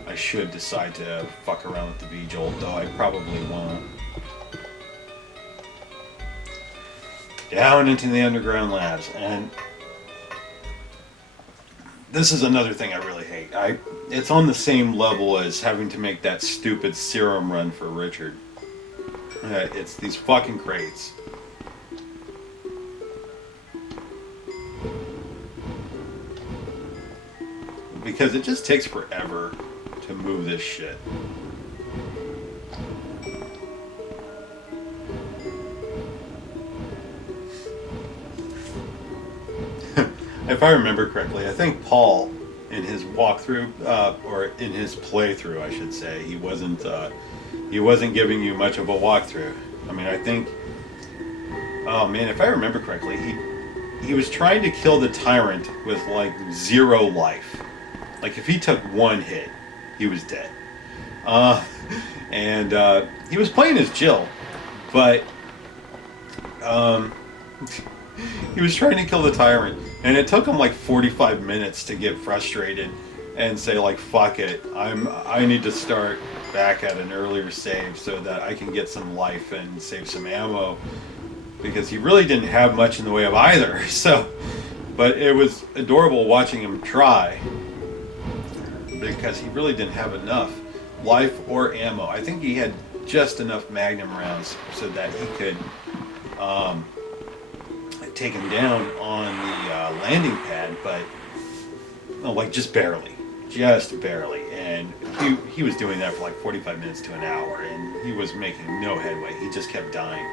I should decide to fuck around with the Vigil, though I probably won't. Down into the underground labs, and this is another thing I really hate. It's on the same level as having to make that stupid serum run for Richard. It's these fucking crates. Because it just takes forever to move this shit. If I remember correctly, I think Paul, in his walkthrough, or in his playthrough, I should say, he wasn't giving you much of a walkthrough. I mean, I think, oh man, if I remember correctly, he was trying to kill the tyrant with like 0 life. Like if he took 1 hit, he was dead. And he was playing as Jill, but he was trying to kill the tyrant, and it took him like 45 minutes to get frustrated and say like, fuck it, I need to start back at an earlier save so that I can get some life and save some ammo, because he really didn't have much in the way of either. So, but it was adorable watching him try, because he really didn't have enough life or ammo. I think he had just enough magnum rounds so that he could take him down on the landing pad, but like just barely. And he was doing that for like 45 minutes to an hour, and he was making no headway. He just kept dying.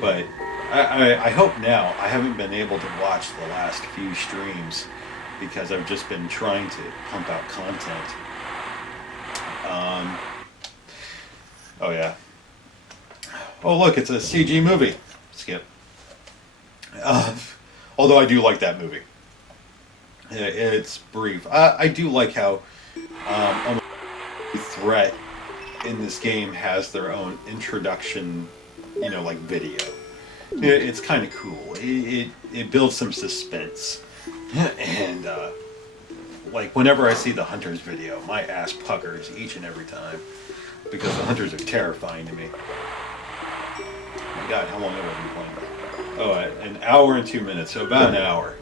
But I hope now, I haven't been able to watch the last few streams because I've just been trying to pump out content. Oh yeah. Oh look, it's a CG movie. Skip. Although I do like that movie. It's brief. I do like how almost every threat in this game has their own introduction, like video. It's kind of cool. It builds some suspense. And like whenever I see the Hunters video, my ass puckers each and every time, because the Hunters are terrifying to me. Oh my God, how long have I been playing? Oh, an hour and 2 minutes, so about an hour.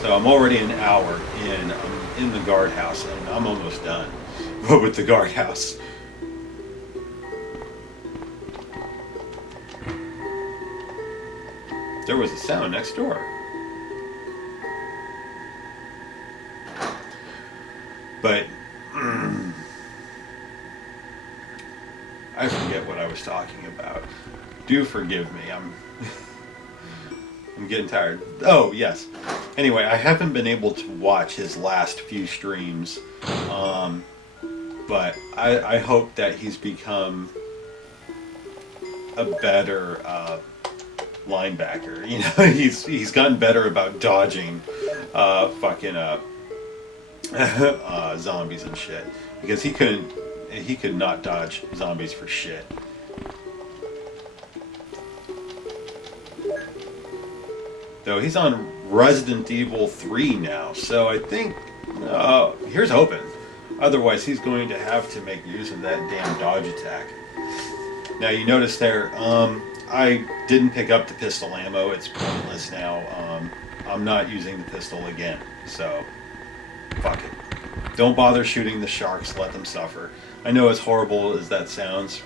So I'm already an hour in. I'm in the guardhouse, and I'm almost done with the guardhouse. There was a sound next door. But I forget what I was talking about. Do forgive me. I'm getting tired. Oh, yes. Anyway, I haven't been able to watch his last few streams, but I hope that he's become a better linebacker. He's gotten better about dodging zombies and shit, because he could not dodge zombies for shit. Though he's on Resident Evil 3 now, so I think here's hoping. Otherwise, he's going to have to make use of that damn dodge attack. Now you notice there, I didn't pick up the pistol ammo. It's pointless now. I'm not using the pistol again, so fuck it. Don't bother shooting the sharks. Let them suffer. I know as horrible as that sounds,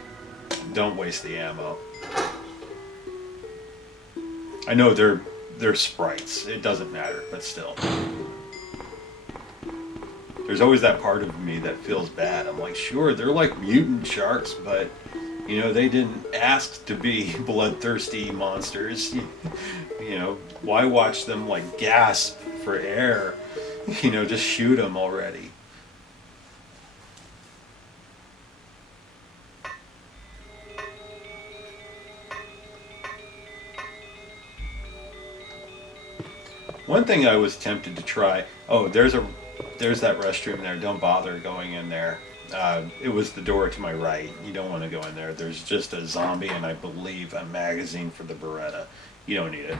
don't waste the ammo. I know they're sprites. It doesn't matter, but still. There's always that part of me that feels bad. I'm like, sure, they're like mutant sharks, but they didn't ask to be bloodthirsty monsters. Why watch them like gasp for air? Just shoot them already. One thing I was tempted to try. Oh, there's that restroom there. Don't bother going in there. It was the door to my right. You don't want to go in there. There's just a zombie and I believe a magazine for the Beretta. You don't need it.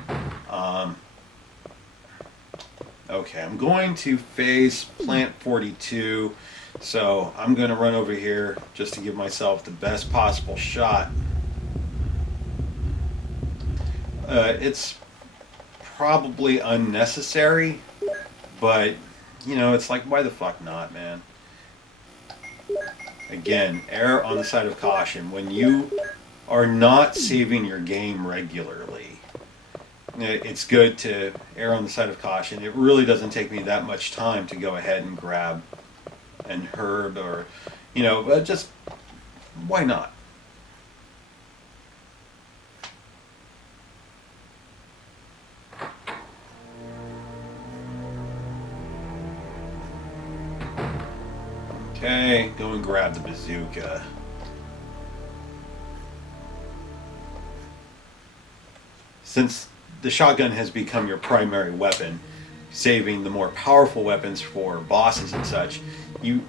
Okay, I'm going to face Plant 42. So I'm going to run over here just to give myself the best possible shot. It's probably unnecessary, but it's like, why the fuck not, man? Again, err on the side of caution. When you are not saving your game regularly, it's good to err on the side of caution. It really doesn't take me that much time to go ahead and grab an herb, or just why not? Okay, go and grab the bazooka. Since the shotgun has become your primary weapon, saving the more powerful weapons for bosses and such, you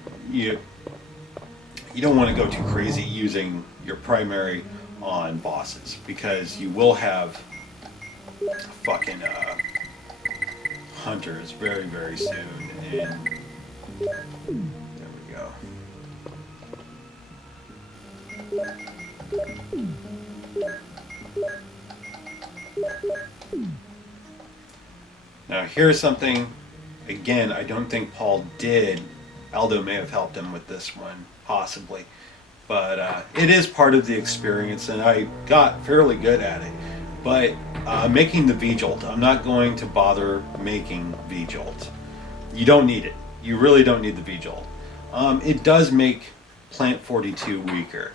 don't want to go too crazy using your primary on bosses, because you will have fucking hunters very, very soon. And there we go. Now here's something, again, I don't think Paul did. Aldo may have helped him with this one, possibly. But it is part of the experience, and I got fairly good at it. But making the V-Jolt, I'm not going to bother making V-Jolt. You don't need it. You really don't need the V-Jolt. It does make Plant 42 weaker.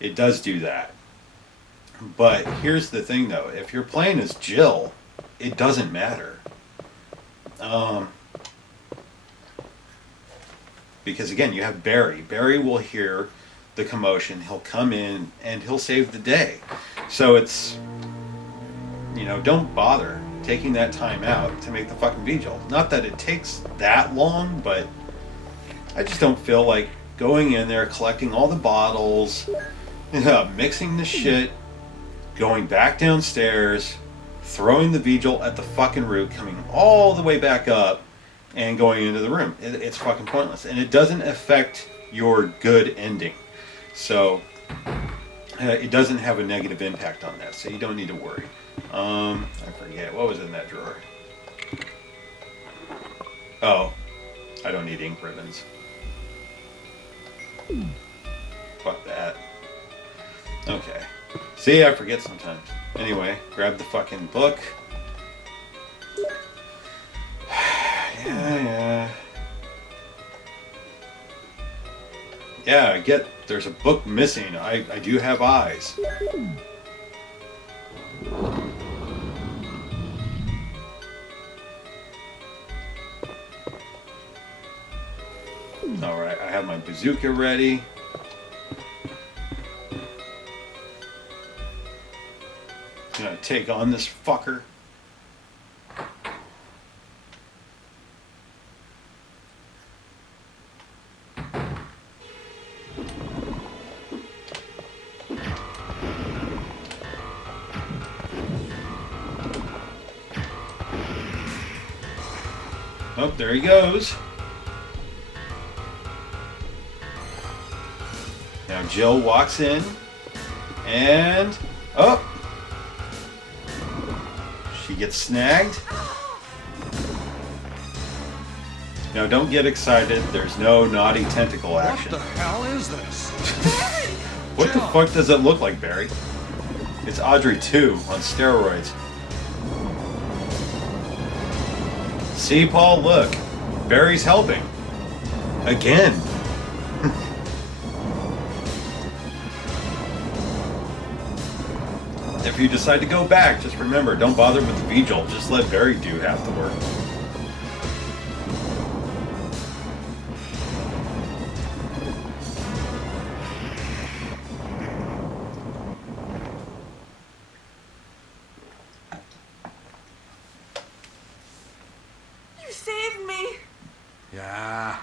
It does do that. But here's the thing, though. If you're playing as Jill, it doesn't matter. Because again, you have Barry. Barry will hear the commotion. He'll come in and he'll save the day. So it's, don't bother taking that time out to make the fucking V-Jolt. Not that it takes that long, but I just don't feel like going in there, collecting all the bottles, mixing the shit, going back downstairs, throwing the V-Jolt at the fucking root, coming all the way back up, and going into the room. It's fucking pointless. And it doesn't affect your good ending. So, it doesn't have a negative impact on that, so you don't need to worry. I forget, what was in that drawer? Oh, I don't need ink ribbons. Fuck that. Okay. See, I forget sometimes. Anyway, grab the fucking book. Yeah. Yeah, I get there's a book missing. I do have eyes. Alright, I have my bazooka ready. Gonna take on this fucker. Oh, there he goes. Now Jill walks in, and she gets snagged. Now don't get excited. There's no naughty tentacle action. What the hell is this? What the fuck does it look like, Barry? It's Audrey 2 on steroids. See, Paul, look. Barry's helping. Again. If you decide to go back, just remember, don't bother with the V-Jolt. Just let Barry do half the work. You saved me. Yeah,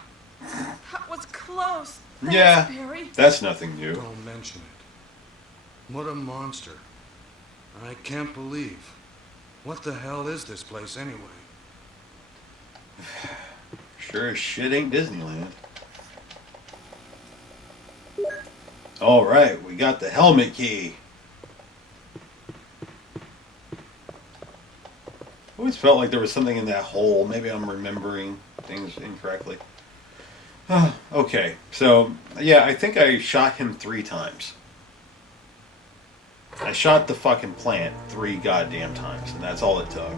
That was close. Thanks, Yeah, Barry. that's nothing new. don't mention it. What a monster. I can't believe. What the hell is this place anyway? Sure as shit ain't Disneyland. Alright, we got the helmet key. I always felt like there was something in that hole. Maybe I'm remembering things incorrectly. Okay, so, yeah, I think I shot him 3 times. I shot the fucking plant 3 goddamn times, and that's all it took.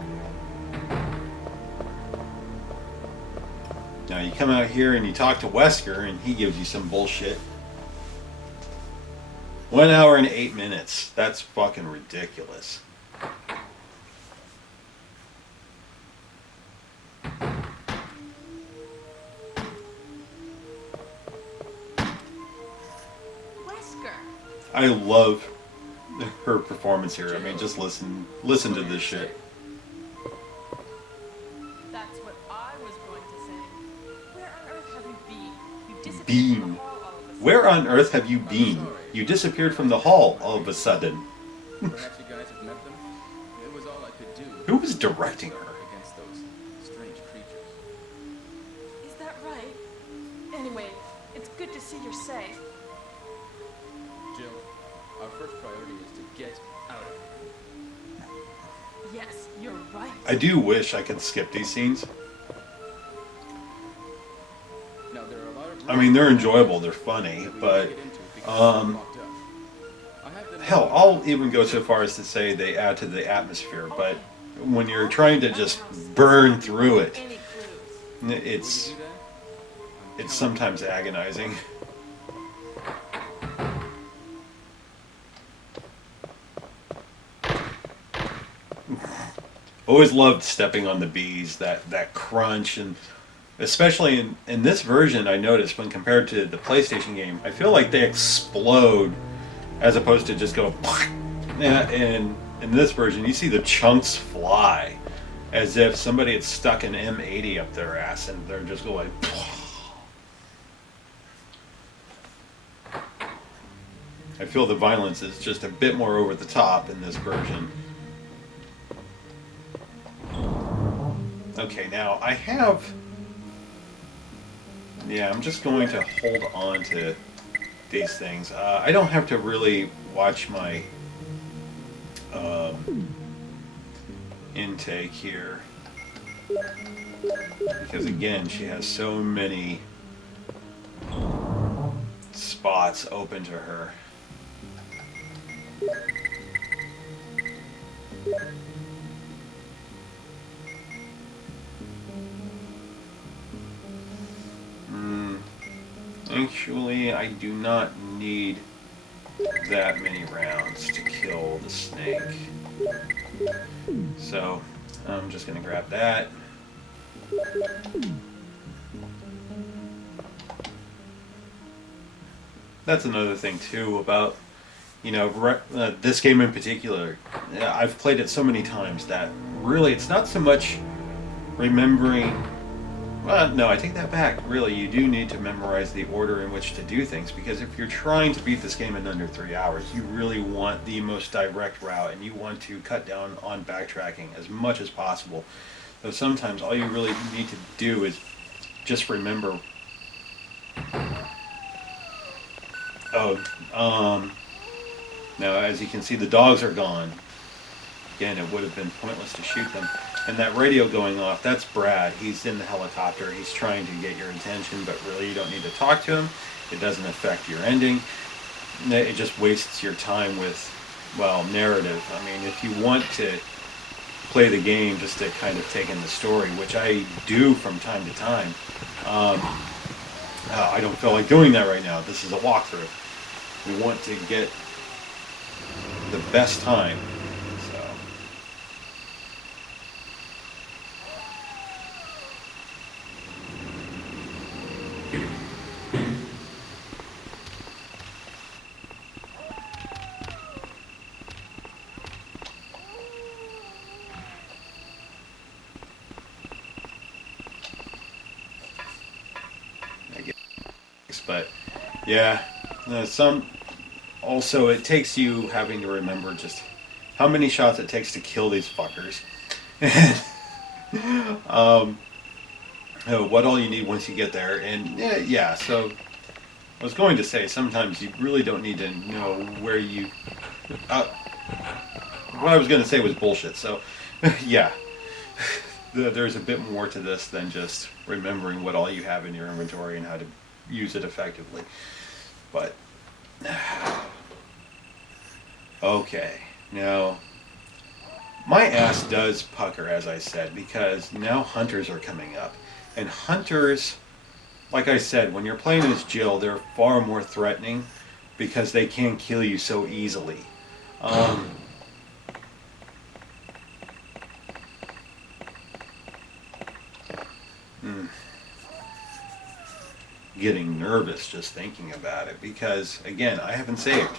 Now you come out here and you talk to Wesker, and he gives you some bullshit. 1 hour and 8 minutes. That's fucking ridiculous. I love her performance here. I mean, just listen to this shit. That's what I was going to say. Where on earth have you been? You disappeared from the Been. hall all of a sudden. Where on earth have you been? You disappeared from the hall all of a sudden. Perhaps you guys have met them? It was all I could do. Who was directing her? Against those strange creatures. Is that right? Anyway, it's good to see you're safe. Jill, our first priority is to get out of here. Yes, you're right. I do wish I could skip these scenes. Now, there are a lot of I mean, they're enjoyable, they're funny, but hell, I'll even go so far as to say they add to the atmosphere. But when you're trying to just burn through it, Any clues? it's sometimes agonizing. Always loved stepping on the bees, that crunch, and especially in this version, I noticed when compared to the PlayStation game, I feel like they explode as opposed to just go. And in this version, you see the chunks fly as if somebody had stuck an M80 up their ass, and they're just going. I feel the violence is just a bit more over the top in this version. Okay, now I have... Yeah, I'm just going to hold on to these things. I don't have to really watch my intake here. Because again, she has so many spots open to her. Actually, I do not need that many rounds to kill the snake. So, I'm just going to grab that. That's another thing, too, about, you know, this game in particular. I've played it so many times that really it's not so much remembering... Well, no, I take that back. Really, you do need to memorize the order in which to do things, because if you're trying to beat this game in under 3 hours, you really want the most direct route, and you want to cut down on backtracking as much as possible. So sometimes all you really need to do is just remember... Now, as you can see, the dogs are gone. Again, it would have been pointless to shoot them. And that radio going off, that's Brad. He's in the helicopter. He's trying to get your attention, but really you don't need to talk to him. It doesn't affect your ending. It just wastes your time with, well, narrative. I mean, if you want to play the game just to kind of take in the story, which I do from time to time, I don't feel like doing that right now. This is a walkthrough. We want to get the best time. But yeah, also it takes you having to remember just how many shots it takes to kill these fuckers, and what all you need once you get there. And yeah, so I was going to say sometimes you really don't need to know where you. What I was going to say was bullshit. So yeah, there's a bit more to this than just remembering what all you have in your inventory and how to use it effectively. But okay, now my ass does pucker, as I said, because now hunters are coming up, and hunters, like I said, when you're playing as Jill, they're far more threatening because they can't kill you so easily. Getting nervous just thinking about it, because again, I haven't saved.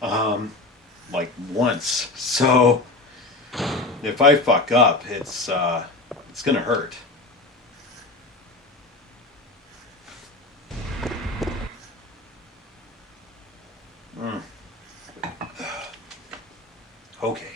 like once. So if I fuck up, it's gonna hurt. Okay.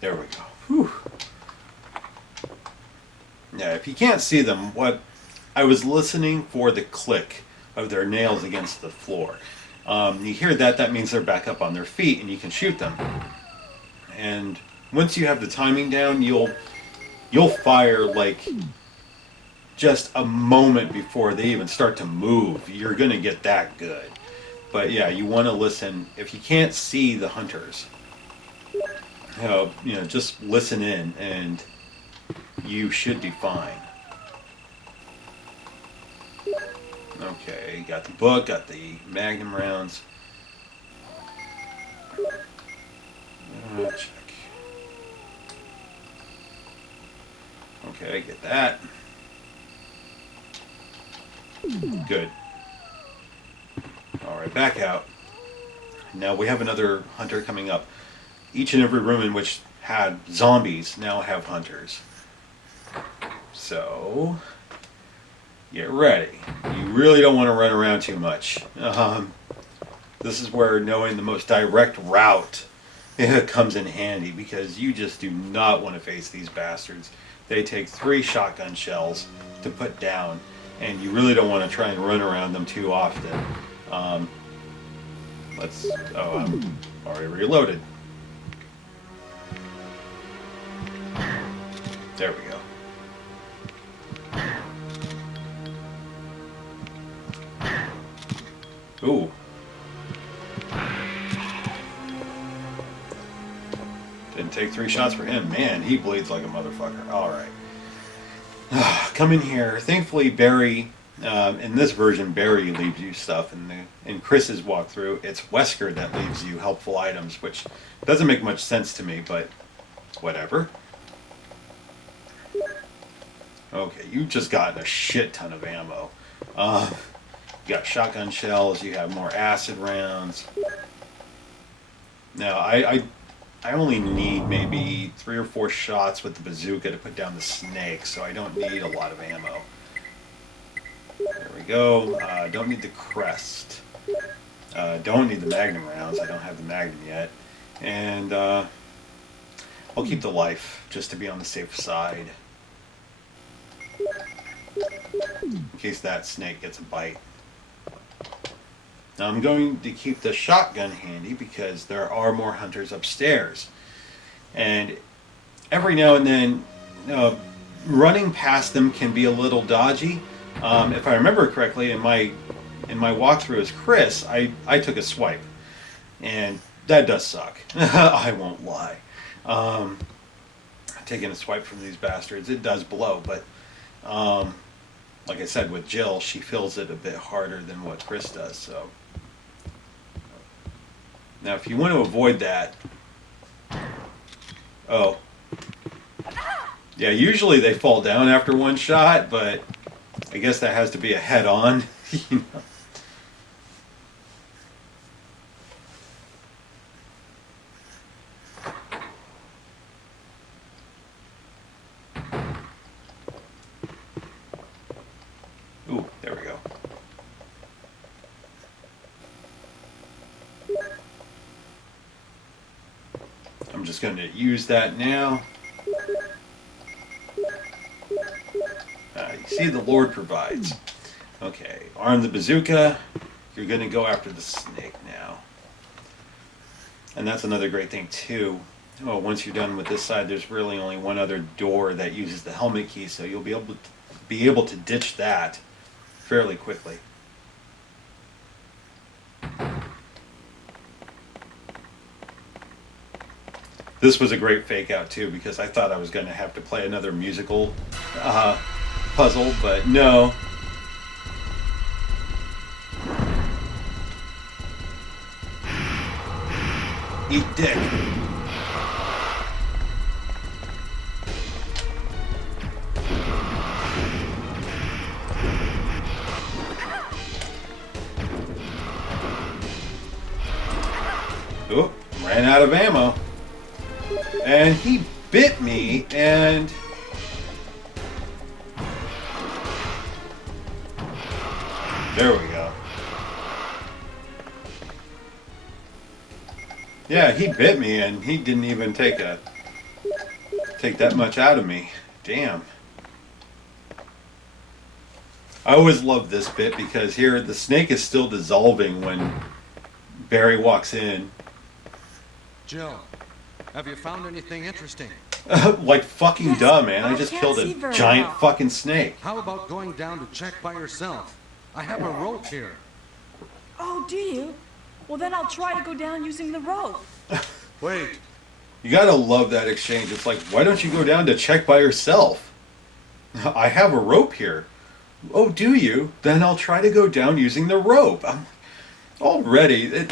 There we go. Whew. Yeah, if you can't see them, what I was listening for the click of their nails against the floor. You hear that, that means they're back up on their feet and you can shoot them. And once you have the timing down, you'll fire like just a moment before they even start to move. You're gonna get that good. But yeah, you want to listen. If you can't see the hunters, just listen in and you should be fine. Okay, got the book, got the magnum rounds. Check. Okay, get that. Good. Alright, back out. Now we have another hunter coming up. Each and every room in which had zombies now have hunters. So, get ready. You really don't want to run around too much. This is where knowing the most direct route comes in handy, because you just do not want to face these bastards. They take 3 shotgun shells to put down, and you really don't want to try and run around them too often. I'm already reloaded. There we go. Ooh. Didn't take 3 shots for him. Man, he bleeds like a motherfucker. Alright. Come in here. Thankfully, Barry, in this version, Barry leaves you stuff. In Chris's walkthrough, it's Wesker that leaves you helpful items, which doesn't make much sense to me, but whatever. Okay, you've just gotten a shit ton of ammo. You got shotgun shells, you have more acid rounds. Now, I only need maybe 3 or 4 shots with the bazooka to put down the snake, so I don't need a lot of ammo. There we go. Don't need the crest. Don't need the magnum rounds. I don't have the magnum yet. And I'll keep the life, just to be on the safe side. In case that snake gets a bite. Now I'm going to keep the shotgun handy because there are more hunters upstairs. And every now and then, running past them can be a little dodgy. If I remember correctly, in my walkthrough as Chris, I took a swipe. And that does suck. I won't lie. Taking a swipe from these bastards, it does blow, but like I said with Jill, she feels it a bit harder than what Chris does. So now if you want to avoid that, yeah, usually they fall down after 1 shot, but I guess that has to be a head-on. You know? Ooh, there we go. I'm just going to use that now. You see, the Lord provides. Okay, arm the bazooka. You're going to go after the snake now. And that's another great thing, too. Oh, once you're done with this side, there's really only one other door that uses the helmet key, so you'll be able to ditch that fairly quickly. This was a great fake out too, because I thought I was going to have to play another musical puzzle, but no. Eat dick. Oop, ran out of ammo. And he bit me, and... There we go. Yeah, he bit me, and he didn't even take that much out of me. Damn. I always love this bit because here the snake is still dissolving when Barry walks in. Jill, have you found anything interesting? Like fucking Yes, dumb, man. I I just can't killed see a very giant well. fucking snake. How about going down to check by yourself? I have a rope here. Oh, do you? Well, then I'll try to go down using the rope. Wait, You gotta love that exchange. It's like, why don't you go down to check by yourself? I have a rope here. Oh, do you? Then I'll try to go down using the rope. Already.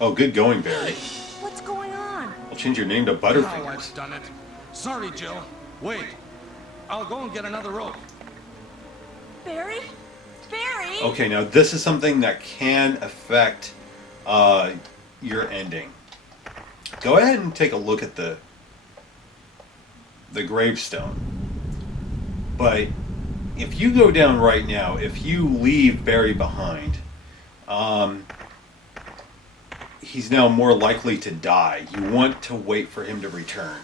Oh, good going, Barry. What's going on? I'll change your name to now Butterfingers. I've done it. Sorry, Jill. Wait, I'll go and get another rope. Barry? Barry? Okay, now this is something that can affect your ending. Go ahead and take a look at the gravestone. But if you go down right now, if you leave Barry behind, he's now more likely to die. You want to wait for him to return.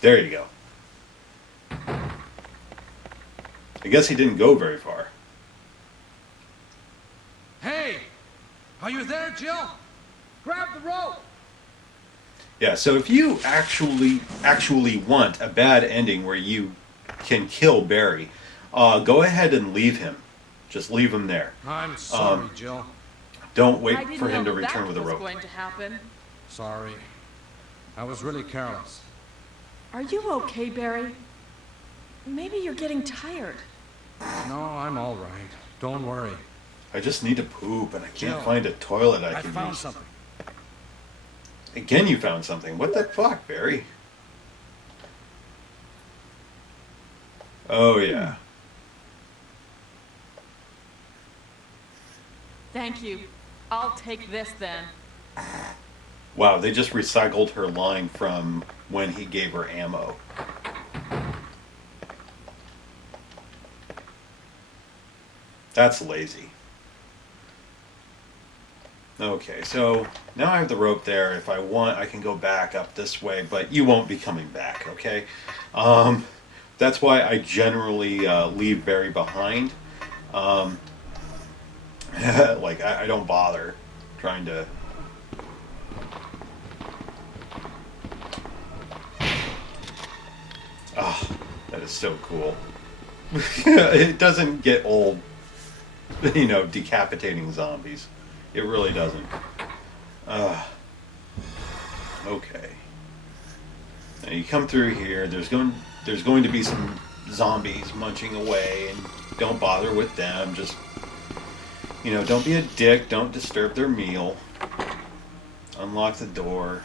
There you go. I guess he didn't go very far. Hey! Are you there, Jill? Grab the rope! Yeah, so if you actually want a bad ending where you can kill Barry, go ahead and leave him. Just leave him there. I'm sorry, Jill. Don't I wait didn't for him to know return that with a was rope. going to happen. Sorry. I was really careless. Are you okay, Barry? Maybe you're getting tired. No, I'm all right. Don't worry. I just need to poop, and I can't Jill, find a toilet I I can found use. something. Again, you found something. What the fuck, Barry? Oh, yeah. Thank you. I'll take this then. Wow, they just recycled her line from when he gave her ammo. That's lazy. Okay, so now I have the rope there. If I want, I can go back up this way, but you won't be coming back, okay? That's why I generally leave Barry behind. Like, I don't bother trying to... Ah, that is so cool. It doesn't get old, you know, decapitating zombies. It really doesn't. Okay. Now you come through here. There's going to be some zombies munching away, and don't bother with them. Just, you know, don't be a dick. Don't disturb their meal. Unlock the door.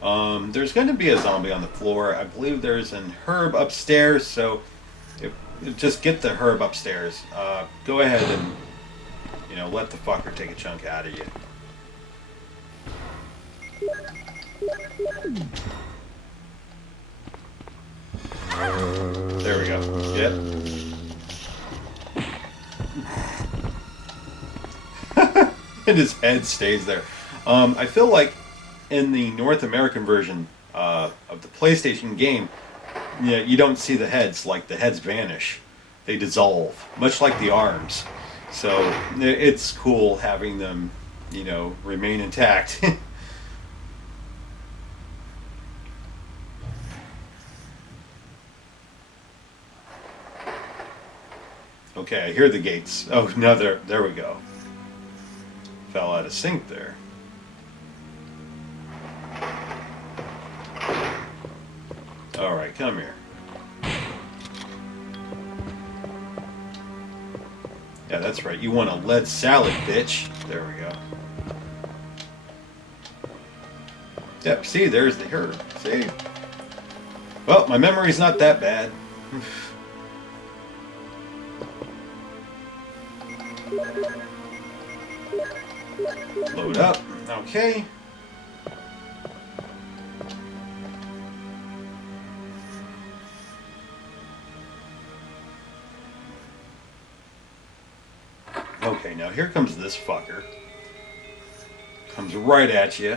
There's going to be a zombie on the floor. I believe there's an herb upstairs, so just get the herb upstairs. Go ahead and, you know, let the fucker take a chunk out of you. There we go. Yep. And his head stays there. I feel like in the North American version of the PlayStation game, yeah, you don't see the heads. Like, the heads vanish. They dissolve, much like the arms. So it's cool having them, you know, remain intact. Okay, I hear the gates. Oh, no, there we go. Fell out of sync there. Alright, come here. Yeah, that's right. You want a lead salad, bitch. There we go. Yep, see, there's the herb. See? Well, my memory's not that bad. Load up. Okay. Okay, now here comes this fucker. Comes right at you.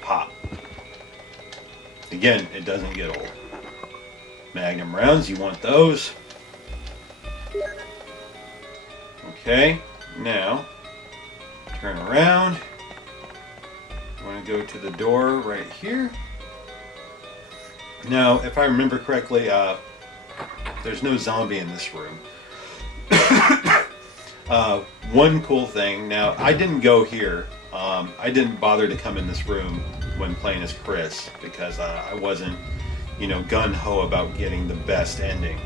Pop. Again, it doesn't get old. Magnum rounds, you want those. Okay, now turn around. I want to go to the door right here. Now, if I remember correctly, there's no zombie in this room. One cool thing, now I didn't go here. I didn't bother to come in this room when playing as Chris because I wasn't, gung-ho about getting the best ending.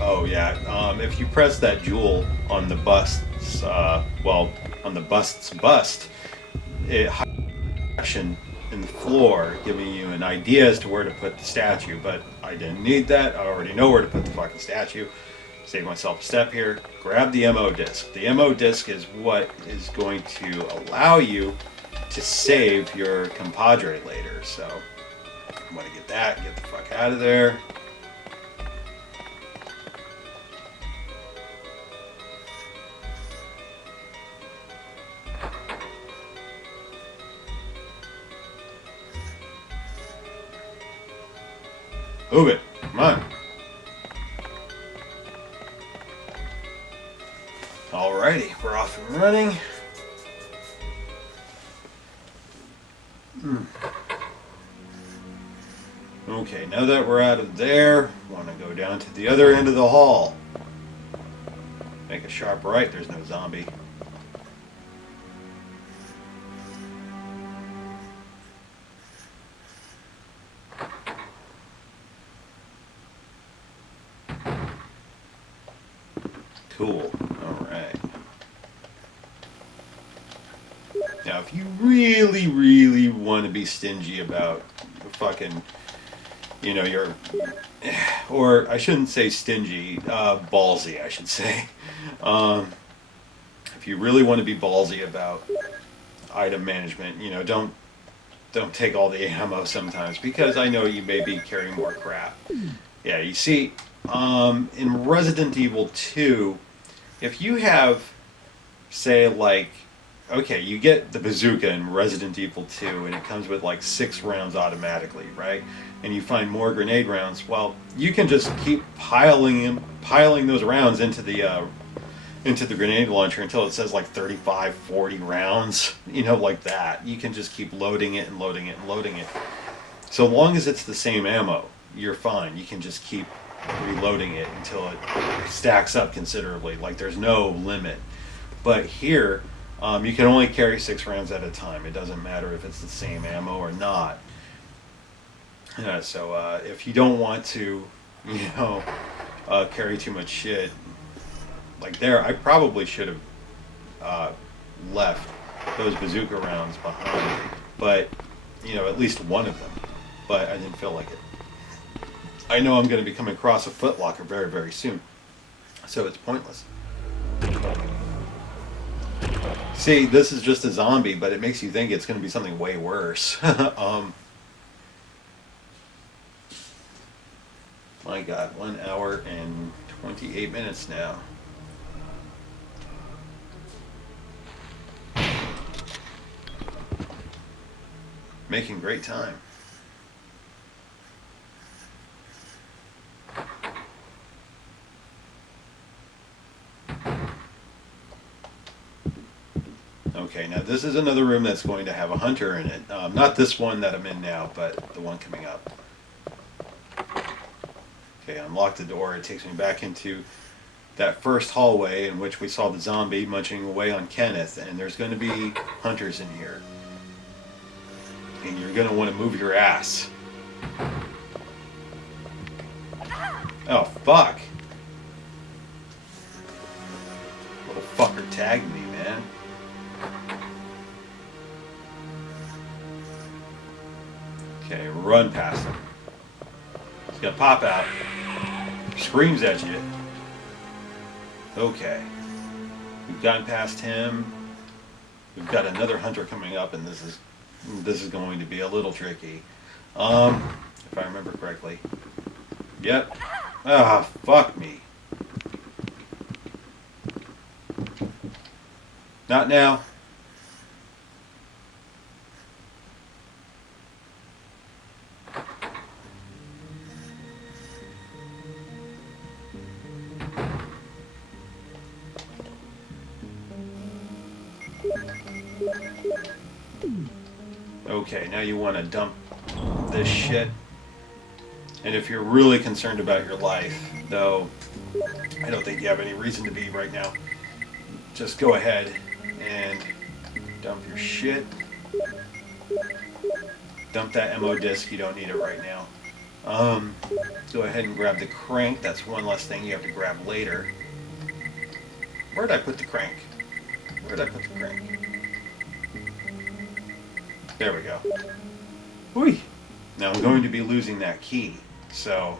Oh yeah, if you press that jewel on the bust's, on the bust's bust, it action in the floor, giving you an idea as to where to put the statue, but I didn't need that. I already know where to put the fucking statue. Save myself a step here. Grab the MO disc. The MO disc is what is going to allow you to save your compadre later. So I'm going to get that, get the fuck out of there. Move it. Come on. Alrighty, we're off and running. Okay, now that we're out of there, want to go down to the other end of the hall. Make a sharp right, there's no zombie. Cool. Alright. Now, if you really, really want to be stingy about the fucking, your, or I shouldn't say stingy, ballsy, I should say. If you really want to be ballsy about item management, don't take all the ammo sometimes, because I know you may be carrying more crap. Yeah, you see, in Resident Evil 2, if you have, say, like, okay, you get the bazooka in Resident Evil 2, and it comes with like 6 rounds automatically, right? And you find more grenade rounds. Well, you can just keep piling those rounds into the grenade launcher until it says like 35, 40 rounds, like that. You can just keep loading it and loading it and loading it. So long as it's the same ammo, you're fine. You can just keep reloading it until it stacks up considerably. Like, there's no limit. But here, you can only carry 6 rounds at a time. It doesn't matter if it's the same ammo or not. So if you don't want to, carry too much shit, like there, I probably should have left those bazooka rounds behind. But, at least one of them. But I didn't feel like it. I know I'm going to be coming across a footlocker very, very soon. So it's pointless. See, this is just a zombie, but it makes you think it's going to be something way worse. My God, 1 hour and 28 minutes now. Making great time. Okay, now this is another room that's going to have a hunter in it. Not this one that I'm in now, but the one coming up. Okay, unlock the door. It takes me back into that first hallway in which we saw the zombie munching away on Kenneth, and there's going to be hunters in here. and you're gonna want to move your ass. Oh, fuck. Little fucker tagged me, man. Okay, run past him. He's gonna pop out. Screams at you. Okay. We've gotten past him. We've got another hunter coming up, and this is going to be a little tricky. If I remember correctly. Yep. Ah, fuck me. Not now. Okay, now you want to dump this shit. And if you're really concerned about your life, though I don't think you have any reason to be right now, just go ahead and dump your shit. Dump that ammo disc, you don't need it right now. Go ahead and grab the crank, that's one less thing you have to grab later. Where did I put the crank? Where did I put the crank? There we go. Whee! Now I'm going to be losing that key, so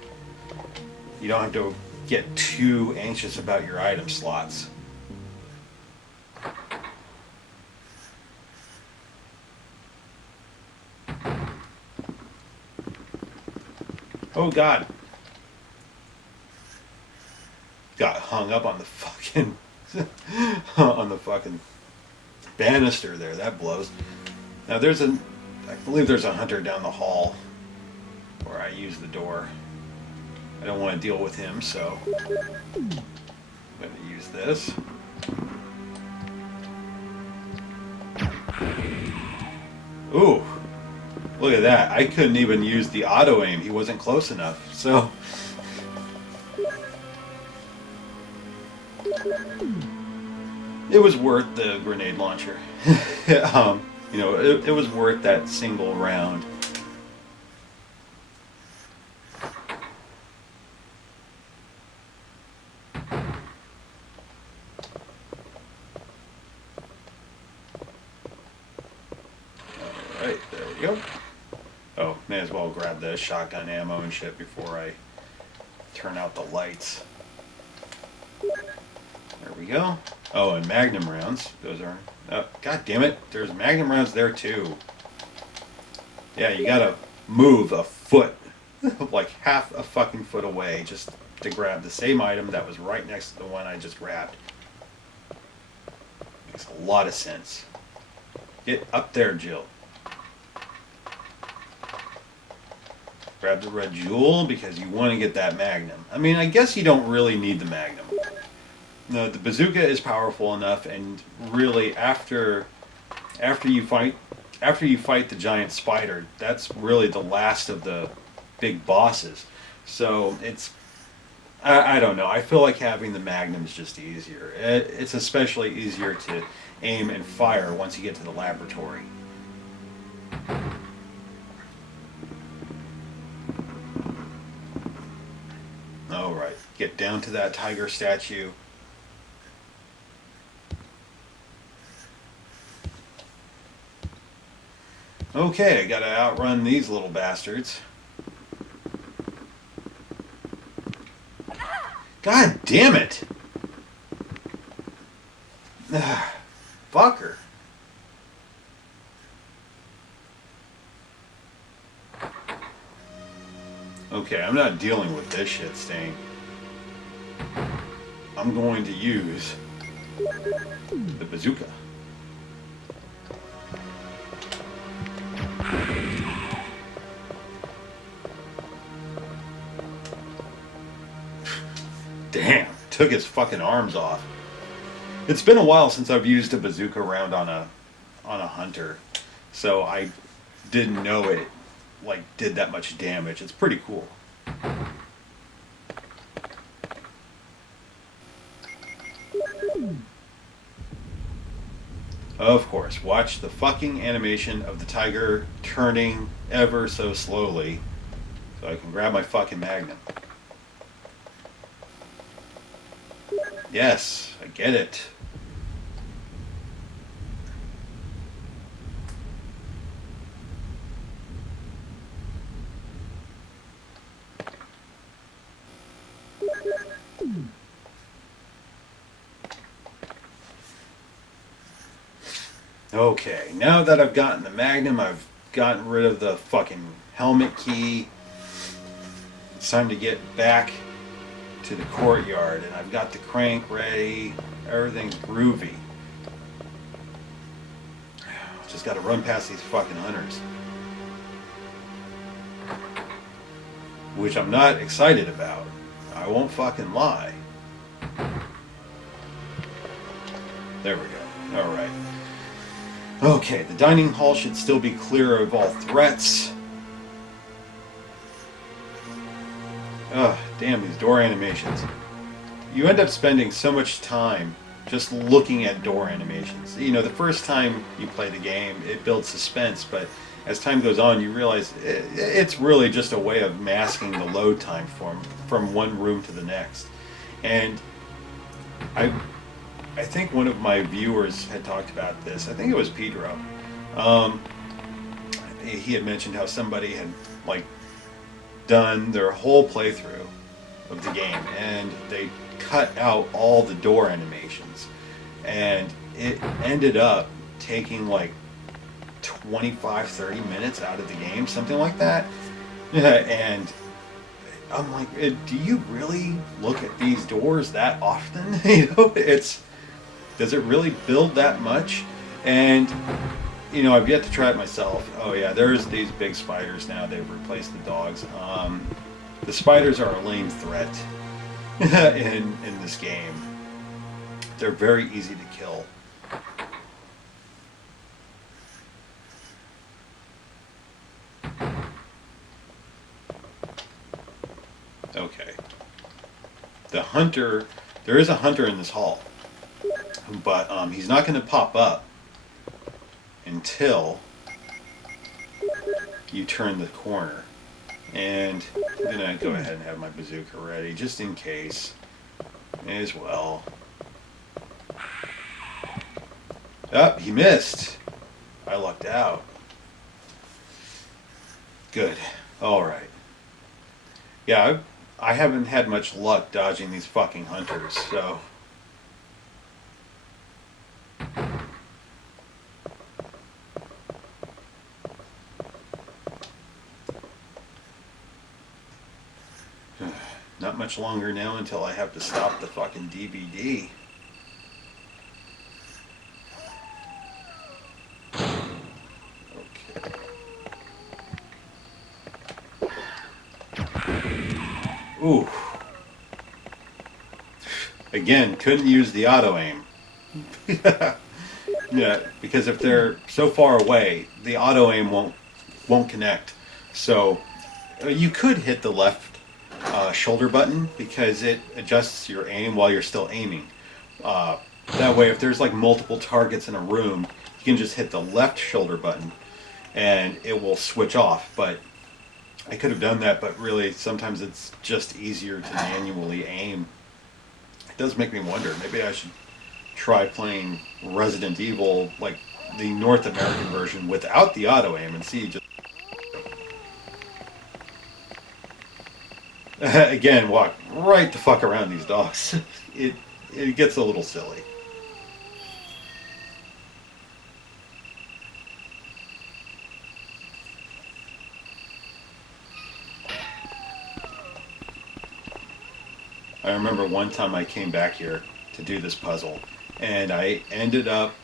you don't have to get too anxious about your item slots. Oh God. Got hung up on the fucking on the fucking banister there. That blows. Now I believe there's a hunter down the hall where I use the door. I don't want to deal with him, so I'm going to use this. Ooh, look at that. I couldn't even use the auto aim. He wasn't close enough, so... It was worth the grenade launcher. You know, it was worth that single round. Alright, there we go. Oh, may as well grab the shotgun ammo and shit before I turn out the lights. There we go. Oh, and magnum rounds. Those are... Oh, God damn it. There's magnum rounds there, too. Yeah, you gotta move a foot. Like half a fucking foot away just to grab the same item that was right next to the one I just grabbed. Makes a lot of sense. Get up there, Jill. Grab the red jewel because you want to get that magnum. I mean, I guess you don't really need the magnum. No, the bazooka is powerful enough, and really, after you fight the giant spider, that's really the last of the big bosses. So it's, I don't know. I feel like having the magnum is just easier. It's especially easier to aim and fire once you get to the laboratory. All right, get down to that tiger statue. Okay, I gotta outrun these little bastards. God damn it! Fucker. Okay, I'm not dealing with this shit, Stain. I'm going to use the bazooka. Damn, took his fucking arms off. It's been a while since I've used a bazooka round on a hunter, so I didn't know it like did that much damage. It's pretty cool. Of course, watch the fucking animation of the tiger turning ever so slowly so I can grab my fucking magnum. Yes, I get it. Okay, now that I've gotten the magnum, I've gotten rid of the fucking helmet key. It's time to get back to the courtyard, and I've got the crank ready. Everything's groovy. Just gotta run past these fucking hunters. Which I'm not excited about. I won't fucking lie. There we go. Alright. Okay, the dining hall should still be clear of all threats. Ugh, damn these door animations. You end up spending so much time just looking at door animations. You know, the first time you play the game, it builds suspense, but as time goes on, you realize it's really just a way of masking the load time from one room to the next. And I think one of my viewers had talked about this. I think it was Pedro. He had mentioned how somebody had like done their whole playthrough of the game, and they cut out all the door animations, and it ended up taking like 25-30 minutes out of the game, something like that. And I'm like, do you really look at these doors that often? You know, does it really build that much? And you know, I've yet to try it myself. Oh yeah, there's these big spiders now. They've replaced the dogs. The spiders are a lame threat in this game. They're very easy to kill. Okay. The hunter, there is a hunter in this hall, but he's not going to pop up until you turn the corner. And I'm going to go ahead and have my bazooka ready, just in case, as well. Oh, he missed. I lucked out. Good. Alright. Yeah, I haven't had much luck dodging these fucking hunters, so... Not much longer now until I have to stop the fucking DVD. Okay. Ooh. Again, couldn't use the auto aim. Yeah, because if they're so far away, the auto aim won't connect. So you could hit the left shoulder button because it adjusts your aim while you're still aiming. That way, if there's like multiple targets in a room, you can just hit the left shoulder button and it will switch off. But I could have done that, but really sometimes it's just easier to manually aim. It does make me wonder, maybe I should try playing Resident Evil, like the North American version, without the auto aim and see just... Again, walk right the fuck around these dogs. It gets a little silly. I remember one time I came back here to do this puzzle, and I ended up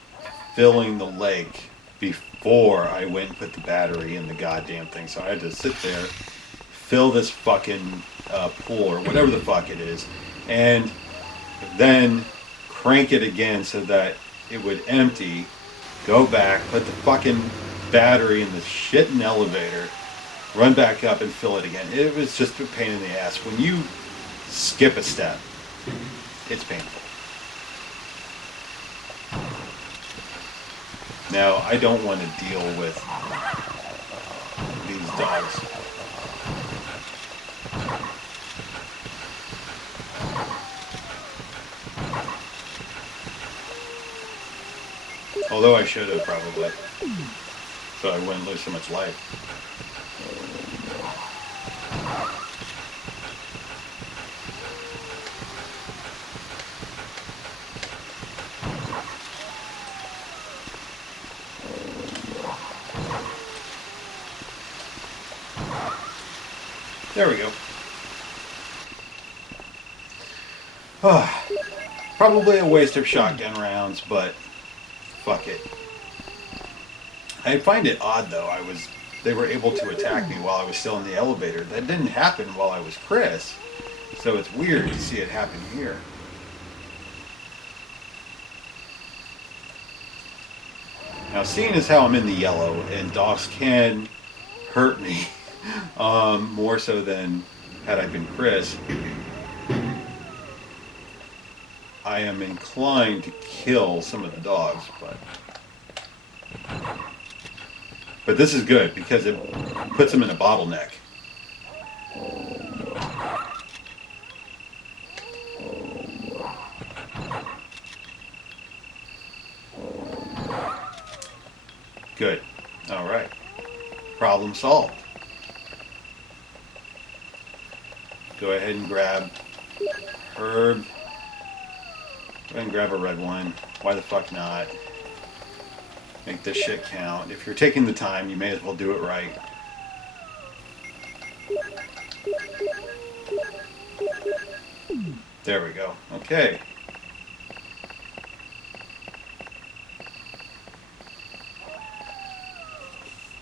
filling the lake before I went and put the battery in the goddamn thing. So I had to sit there, fill this fucking pool or whatever the fuck it is, and then crank it again so that it would empty, go back, put the fucking battery in the shitting elevator, run back up and fill it again. It was just a pain in the ass. When you skip a step, it's painful. Now, I don't want to deal with these dogs. Although I should have probably, so I wouldn't lose so much life. There we go. Probably a waste of shotgun rounds, but fuck it. I find it odd though. They were able to attack me while I was still in the elevator. That didn't happen while I was Chris, so it's weird to see it happen here. Now, seeing as how I'm in the yellow and dogs can hurt me more so than had I been Chris, I am inclined to kill some of the dogs, but this is good because it puts them in a bottleneck. Good. All right. Problem solved. Go ahead and grab herb. Go ahead and grab a red one. Why the fuck not? Make this shit count. If you're taking the time, you may as well do it right. There we go. Okay.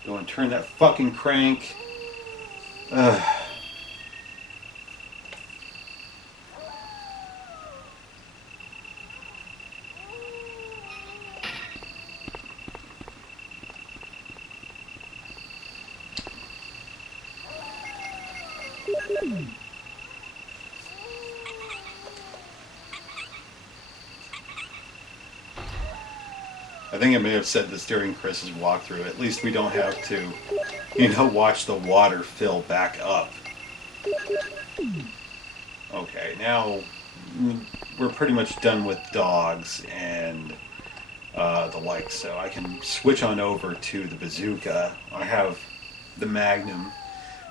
Go and turn that fucking crank. Ugh. I think I may have said this during Chris's walkthrough. At least we don't have to, watch the water fill back up. Okay, now we're pretty much done with dogs and the like, so I can switch on over to the bazooka. I have the Magnum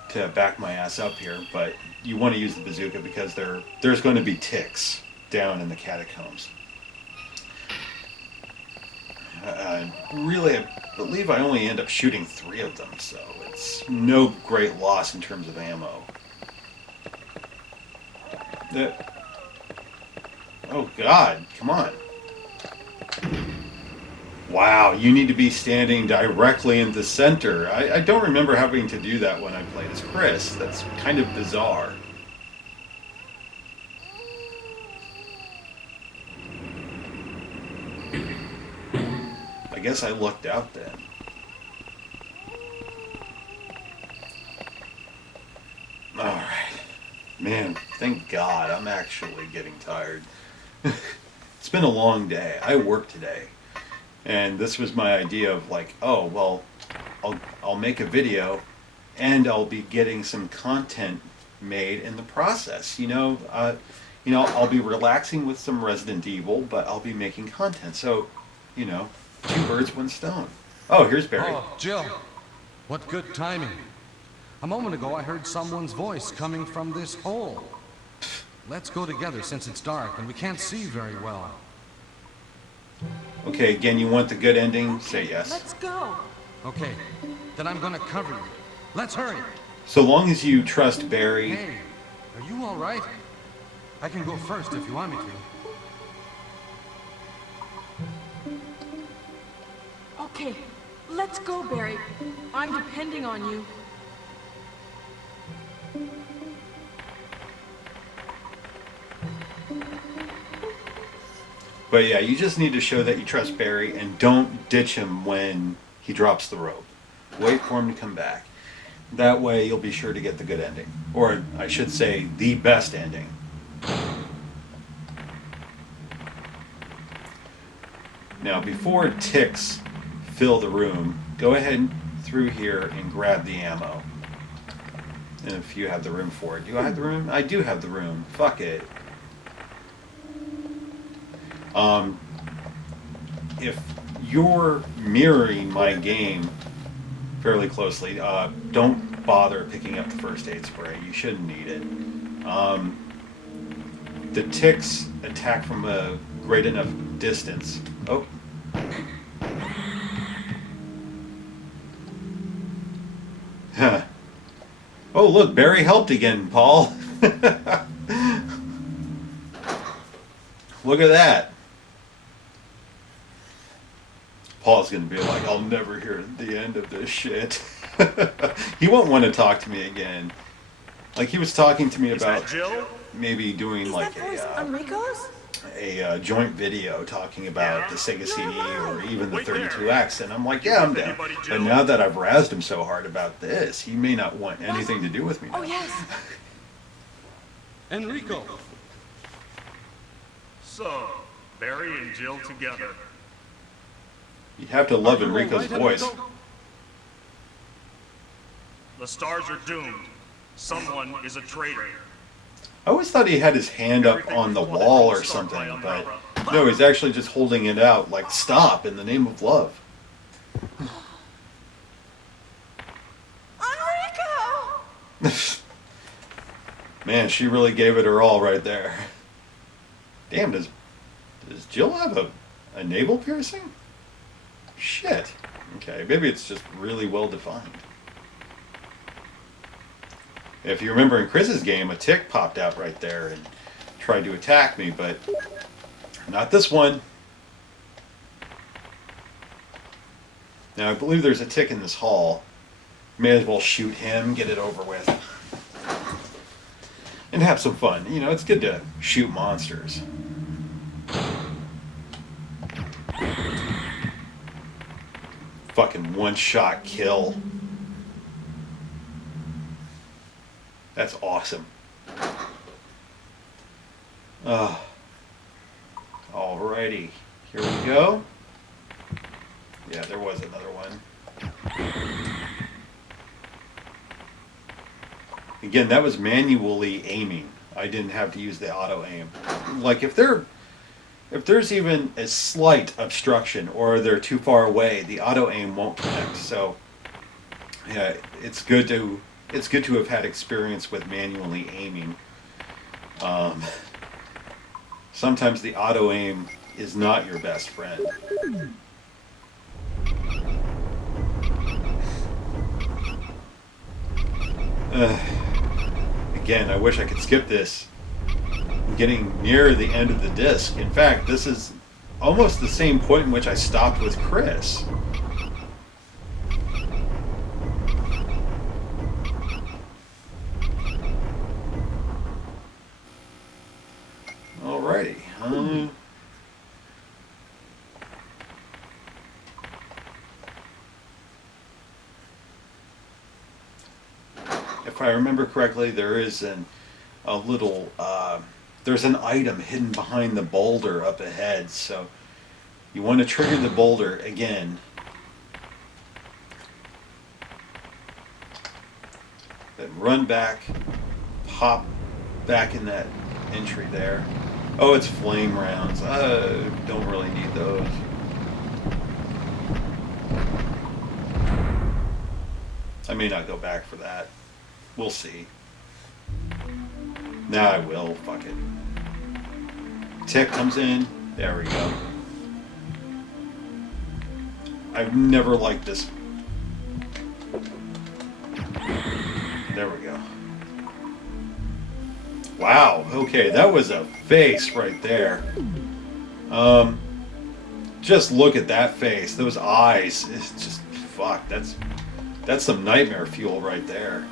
to back my ass up here, but you want to use the bazooka because there's going to be ticks down in the catacombs. Really, I believe I only end up shooting 3 of them, so it's no great loss in terms of ammo. Oh God, come on. Wow, you need to be standing directly in the center. I don't remember having to do that when I played as Chris. That's kind of bizarre. I guess I lucked out then. Alright. Man, thank God I'm actually getting tired. It's been a long day. I worked today. And this was my idea of like, oh, well, I'll make a video and I'll be getting some content made in the process. I'll be relaxing with some Resident Evil, but I'll be making content. So, 2 birds, 1 stone. Oh, here's Barry. Oh, Jill. What good timing. A moment ago, I heard someone's voice coming from this hole. Let's go together since it's dark and we can't see very well. Okay, again, you want the good ending? Say yes. Let's go. Okay, then I'm gonna cover you. Let's hurry. So long as you trust Barry. Hey, are you all right? I can go first if you want me to. Okay, let's go, Barry. I'm depending on you. But yeah, you just need to show that you trust Barry and don't ditch him when he drops the rope. Wait for him to come back. That way you'll be sure to get the good ending. Or I should say, the best ending. Now, before ticks fill the room, go ahead through here and grab the ammo. And if you have the room for it. Do I have the room? I do have the room. Fuck it. If you're mirroring my game fairly closely, don't bother picking up the first aid spray. You shouldn't need it. The ticks attack from a great enough distance. Oh. Huh. Oh, look, Barry helped again, Paul. Look at that. Paul's going to be like, I'll never hear the end of this shit. He won't want to talk to me again. Like, he was talking to me about maybe doing Is like that voice Enrico's? a joint video talking about the Sega CD or even the 32X, and I'm like, yeah, I'm down. But now that I've razzed him so hard about this, he may not want anything to do with me now. Oh, yes. Enrico! So, Barry and Jill together. You have to love Are you all Enrico's right, voice. Enrico? The stars are doomed. Someone is a traitor. I always thought he had his hand up on the wall or something, but no, he's actually just holding it out like, stop, in the name of love. Enrico! Man, she really gave it her all right there. Damn, does Jill have a navel piercing? Shit. Okay, maybe it's just really well defined. If you remember in Chris's game, a tick popped out right there and tried to attack me, but not this one. Now, I believe there's a tick in this hall. May as well shoot him, get it over with. And have some fun. You know, it's good to shoot monsters. Fucking one-shot kill. That's awesome. Alrighty. Here we go. Yeah, there was another one. Again, that was manually aiming. I didn't have to use the auto aim. Like if there's even a slight obstruction or they're too far away, the auto aim won't connect. So yeah, it's good to have had experience with manually aiming. Sometimes the auto aim is not your best friend. Again, I wish I could skip this. I'm getting near the end of the disc. In fact, this is almost the same point in which I stopped with Chris. Alrighty. If I remember correctly, there is there's an item hidden behind the boulder up ahead, so you want to trigger the boulder again. Then run back, pop back in that entry there. Oh, it's flame rounds. Don't really need those. I may not go back for that. We'll see. Nah, I will. Fuck it. Tick comes in. There we go. I've never liked this. There we go. Wow. Okay, that was a face right there. Just look at that face. Those eyes. It's just fuck. That's some nightmare fuel right there.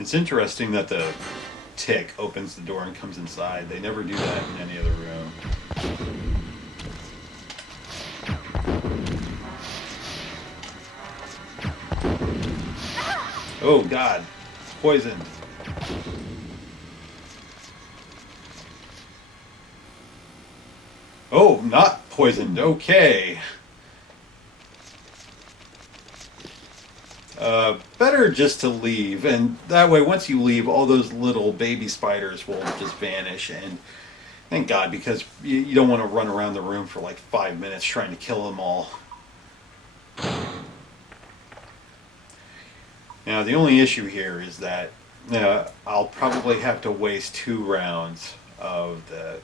It's interesting that the tick opens the door and comes inside. They never do that in any other room. Oh God, poisoned. Oh, not poisoned. Okay. Better just to leave, and that way, once you leave, all those little baby spiders will just vanish. And thank God, because you don't want to run around the room for like 5 minutes trying to kill them all. Now, the only issue here is that I'll probably have to waste 2 rounds of the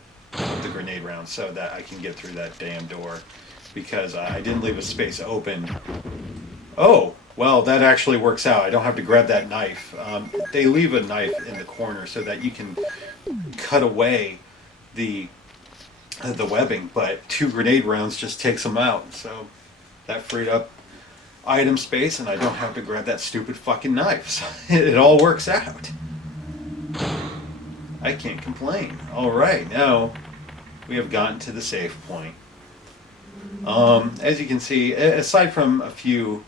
grenade rounds so that I can get through that damn door, because I didn't leave a space open. Oh, well, that actually works out. I don't have to grab that knife. They leave a knife in the corner so that you can cut away the webbing, but 2 grenade rounds just takes them out. So that freed up item space, and I don't have to grab that stupid fucking knife. So it all works out. I can't complain. All right, now we have gotten to the safe point. As you can see, aside from a few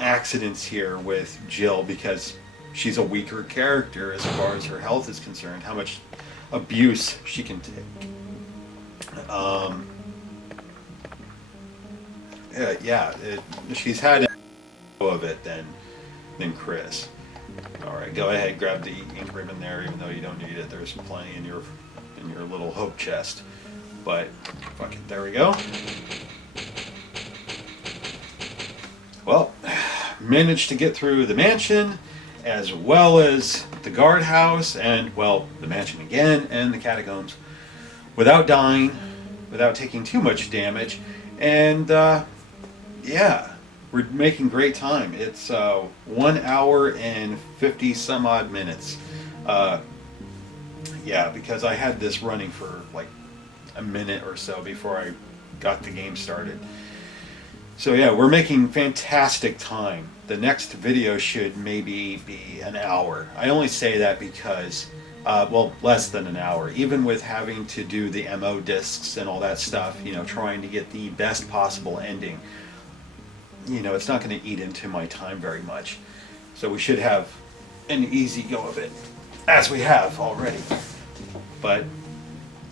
accidents here with Jill, because she's a weaker character as far as her health is concerned, how much abuse she can take. She's had more of it than Chris. All right, go ahead, grab the ink ribbon there, even though you don't need it. There's plenty in your little hope chest. But fuck it, there we go. Well, managed to get through the mansion, as well as the guardhouse, and, well, the mansion again, and the catacombs, without dying, without taking too much damage, and, yeah, we're making great time. It's 1 hour and 50 some odd minutes. Yeah, because I had this running for like a minute or so before I got the game started. So yeah, we're making fantastic time. The next video should maybe be an hour. I only say that because, well, less than an hour. Even with having to do the MO discs and all that stuff, trying to get the best possible ending, it's not going to eat into my time very much. So we should have an easy go of it, as we have already. But,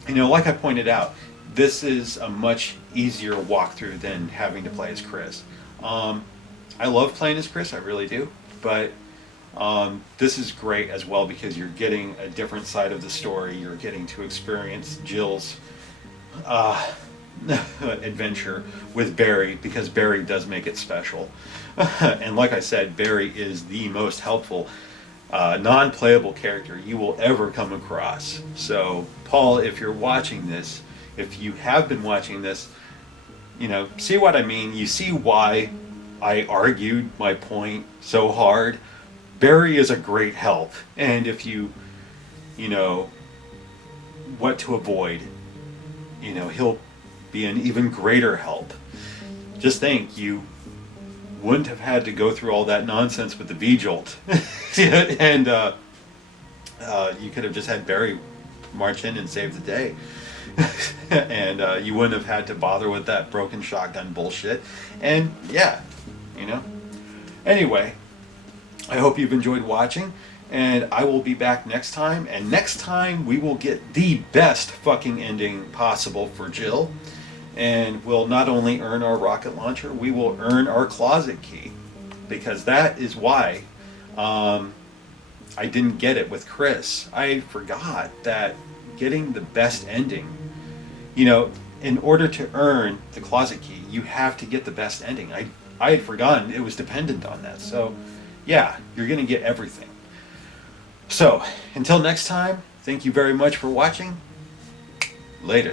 like I pointed out, this is a much easier walkthrough than having to play as Chris. I love playing as Chris, I really do. But this is great as well because you're getting a different side of the story. You're getting to experience Jill's adventure with Barry, because Barry does make it special. And like I said, Barry is the most helpful non-playable character you will ever come across. So Paul, if you're watching this, if you have been watching this, see what I mean. You see why I argued my point so hard. Barry is a great help, and if you know what to avoid, he'll be an even greater help. Just think, you wouldn't have had to go through all that nonsense with the V-Jolt. And you could have just had Barry march in and save the day. And you wouldn't have had to bother with that broken shotgun bullshit. And yeah, Anyway, I hope you've enjoyed watching, and I will be back next time. And next time we will get the best fucking ending possible for Jill. And we'll not only earn our rocket launcher, we will earn our closet key. Because that is why I didn't get it with Chris. I forgot that getting the best ending, in order to earn the closet key, you have to get the best ending. I had forgotten it was dependent on that. So, yeah, you're going to get everything. So, until next time, thank you very much for watching. Latest.